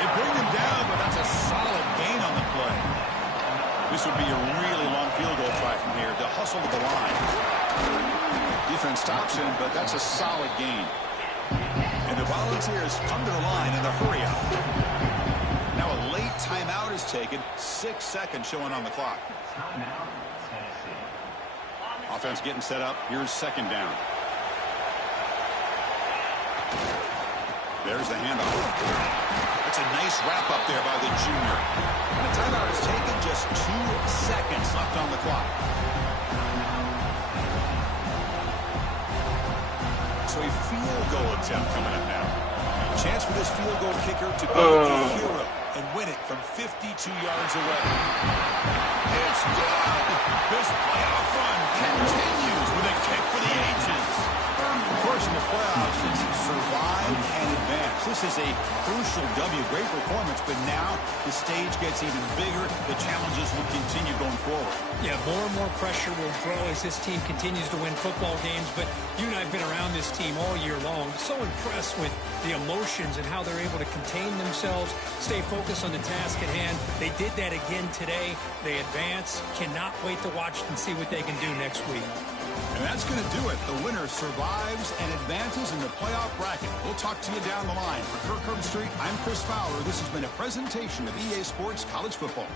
They bring him down, but that's a solid gain on the play. This would be a really long field goal try from here to hustle to the line. Defense stops him, but that's a solid gain. And the Volunteers come to the line in the hurry up. Now a late timeout is taken. 6 seconds showing on the clock. Offense getting set up. Here's 2nd down. There's the handoff. That's a nice wrap up there by the junior. And the timeout is taken. Just 2 seconds left on the clock. So a field goal attempt coming up now. Chance for this field goal kicker to be a hero and win it from 52 yards away. It's good. This playoff run continues with a kick for the ages. Of course, in the playoffs, it's survive and advance. This This is a crucial W. Great performance, but now the stage gets even bigger. The challenges will continue going forward. Yeah, more and more pressure will grow as this team continues to win football games, but you and I have been around this team all year long. So impressed with the emotions and how they're able to contain themselves, stay focused on the task at hand. They did that again today. They advance. Cannot wait to watch and see what they can do next week. And that's going to do it. The winner survives and advances in the playoff bracket. We'll talk to you down the line. For Kirk Herbstreit, I'm Chris Fowler. This has been a presentation of EA Sports College Football.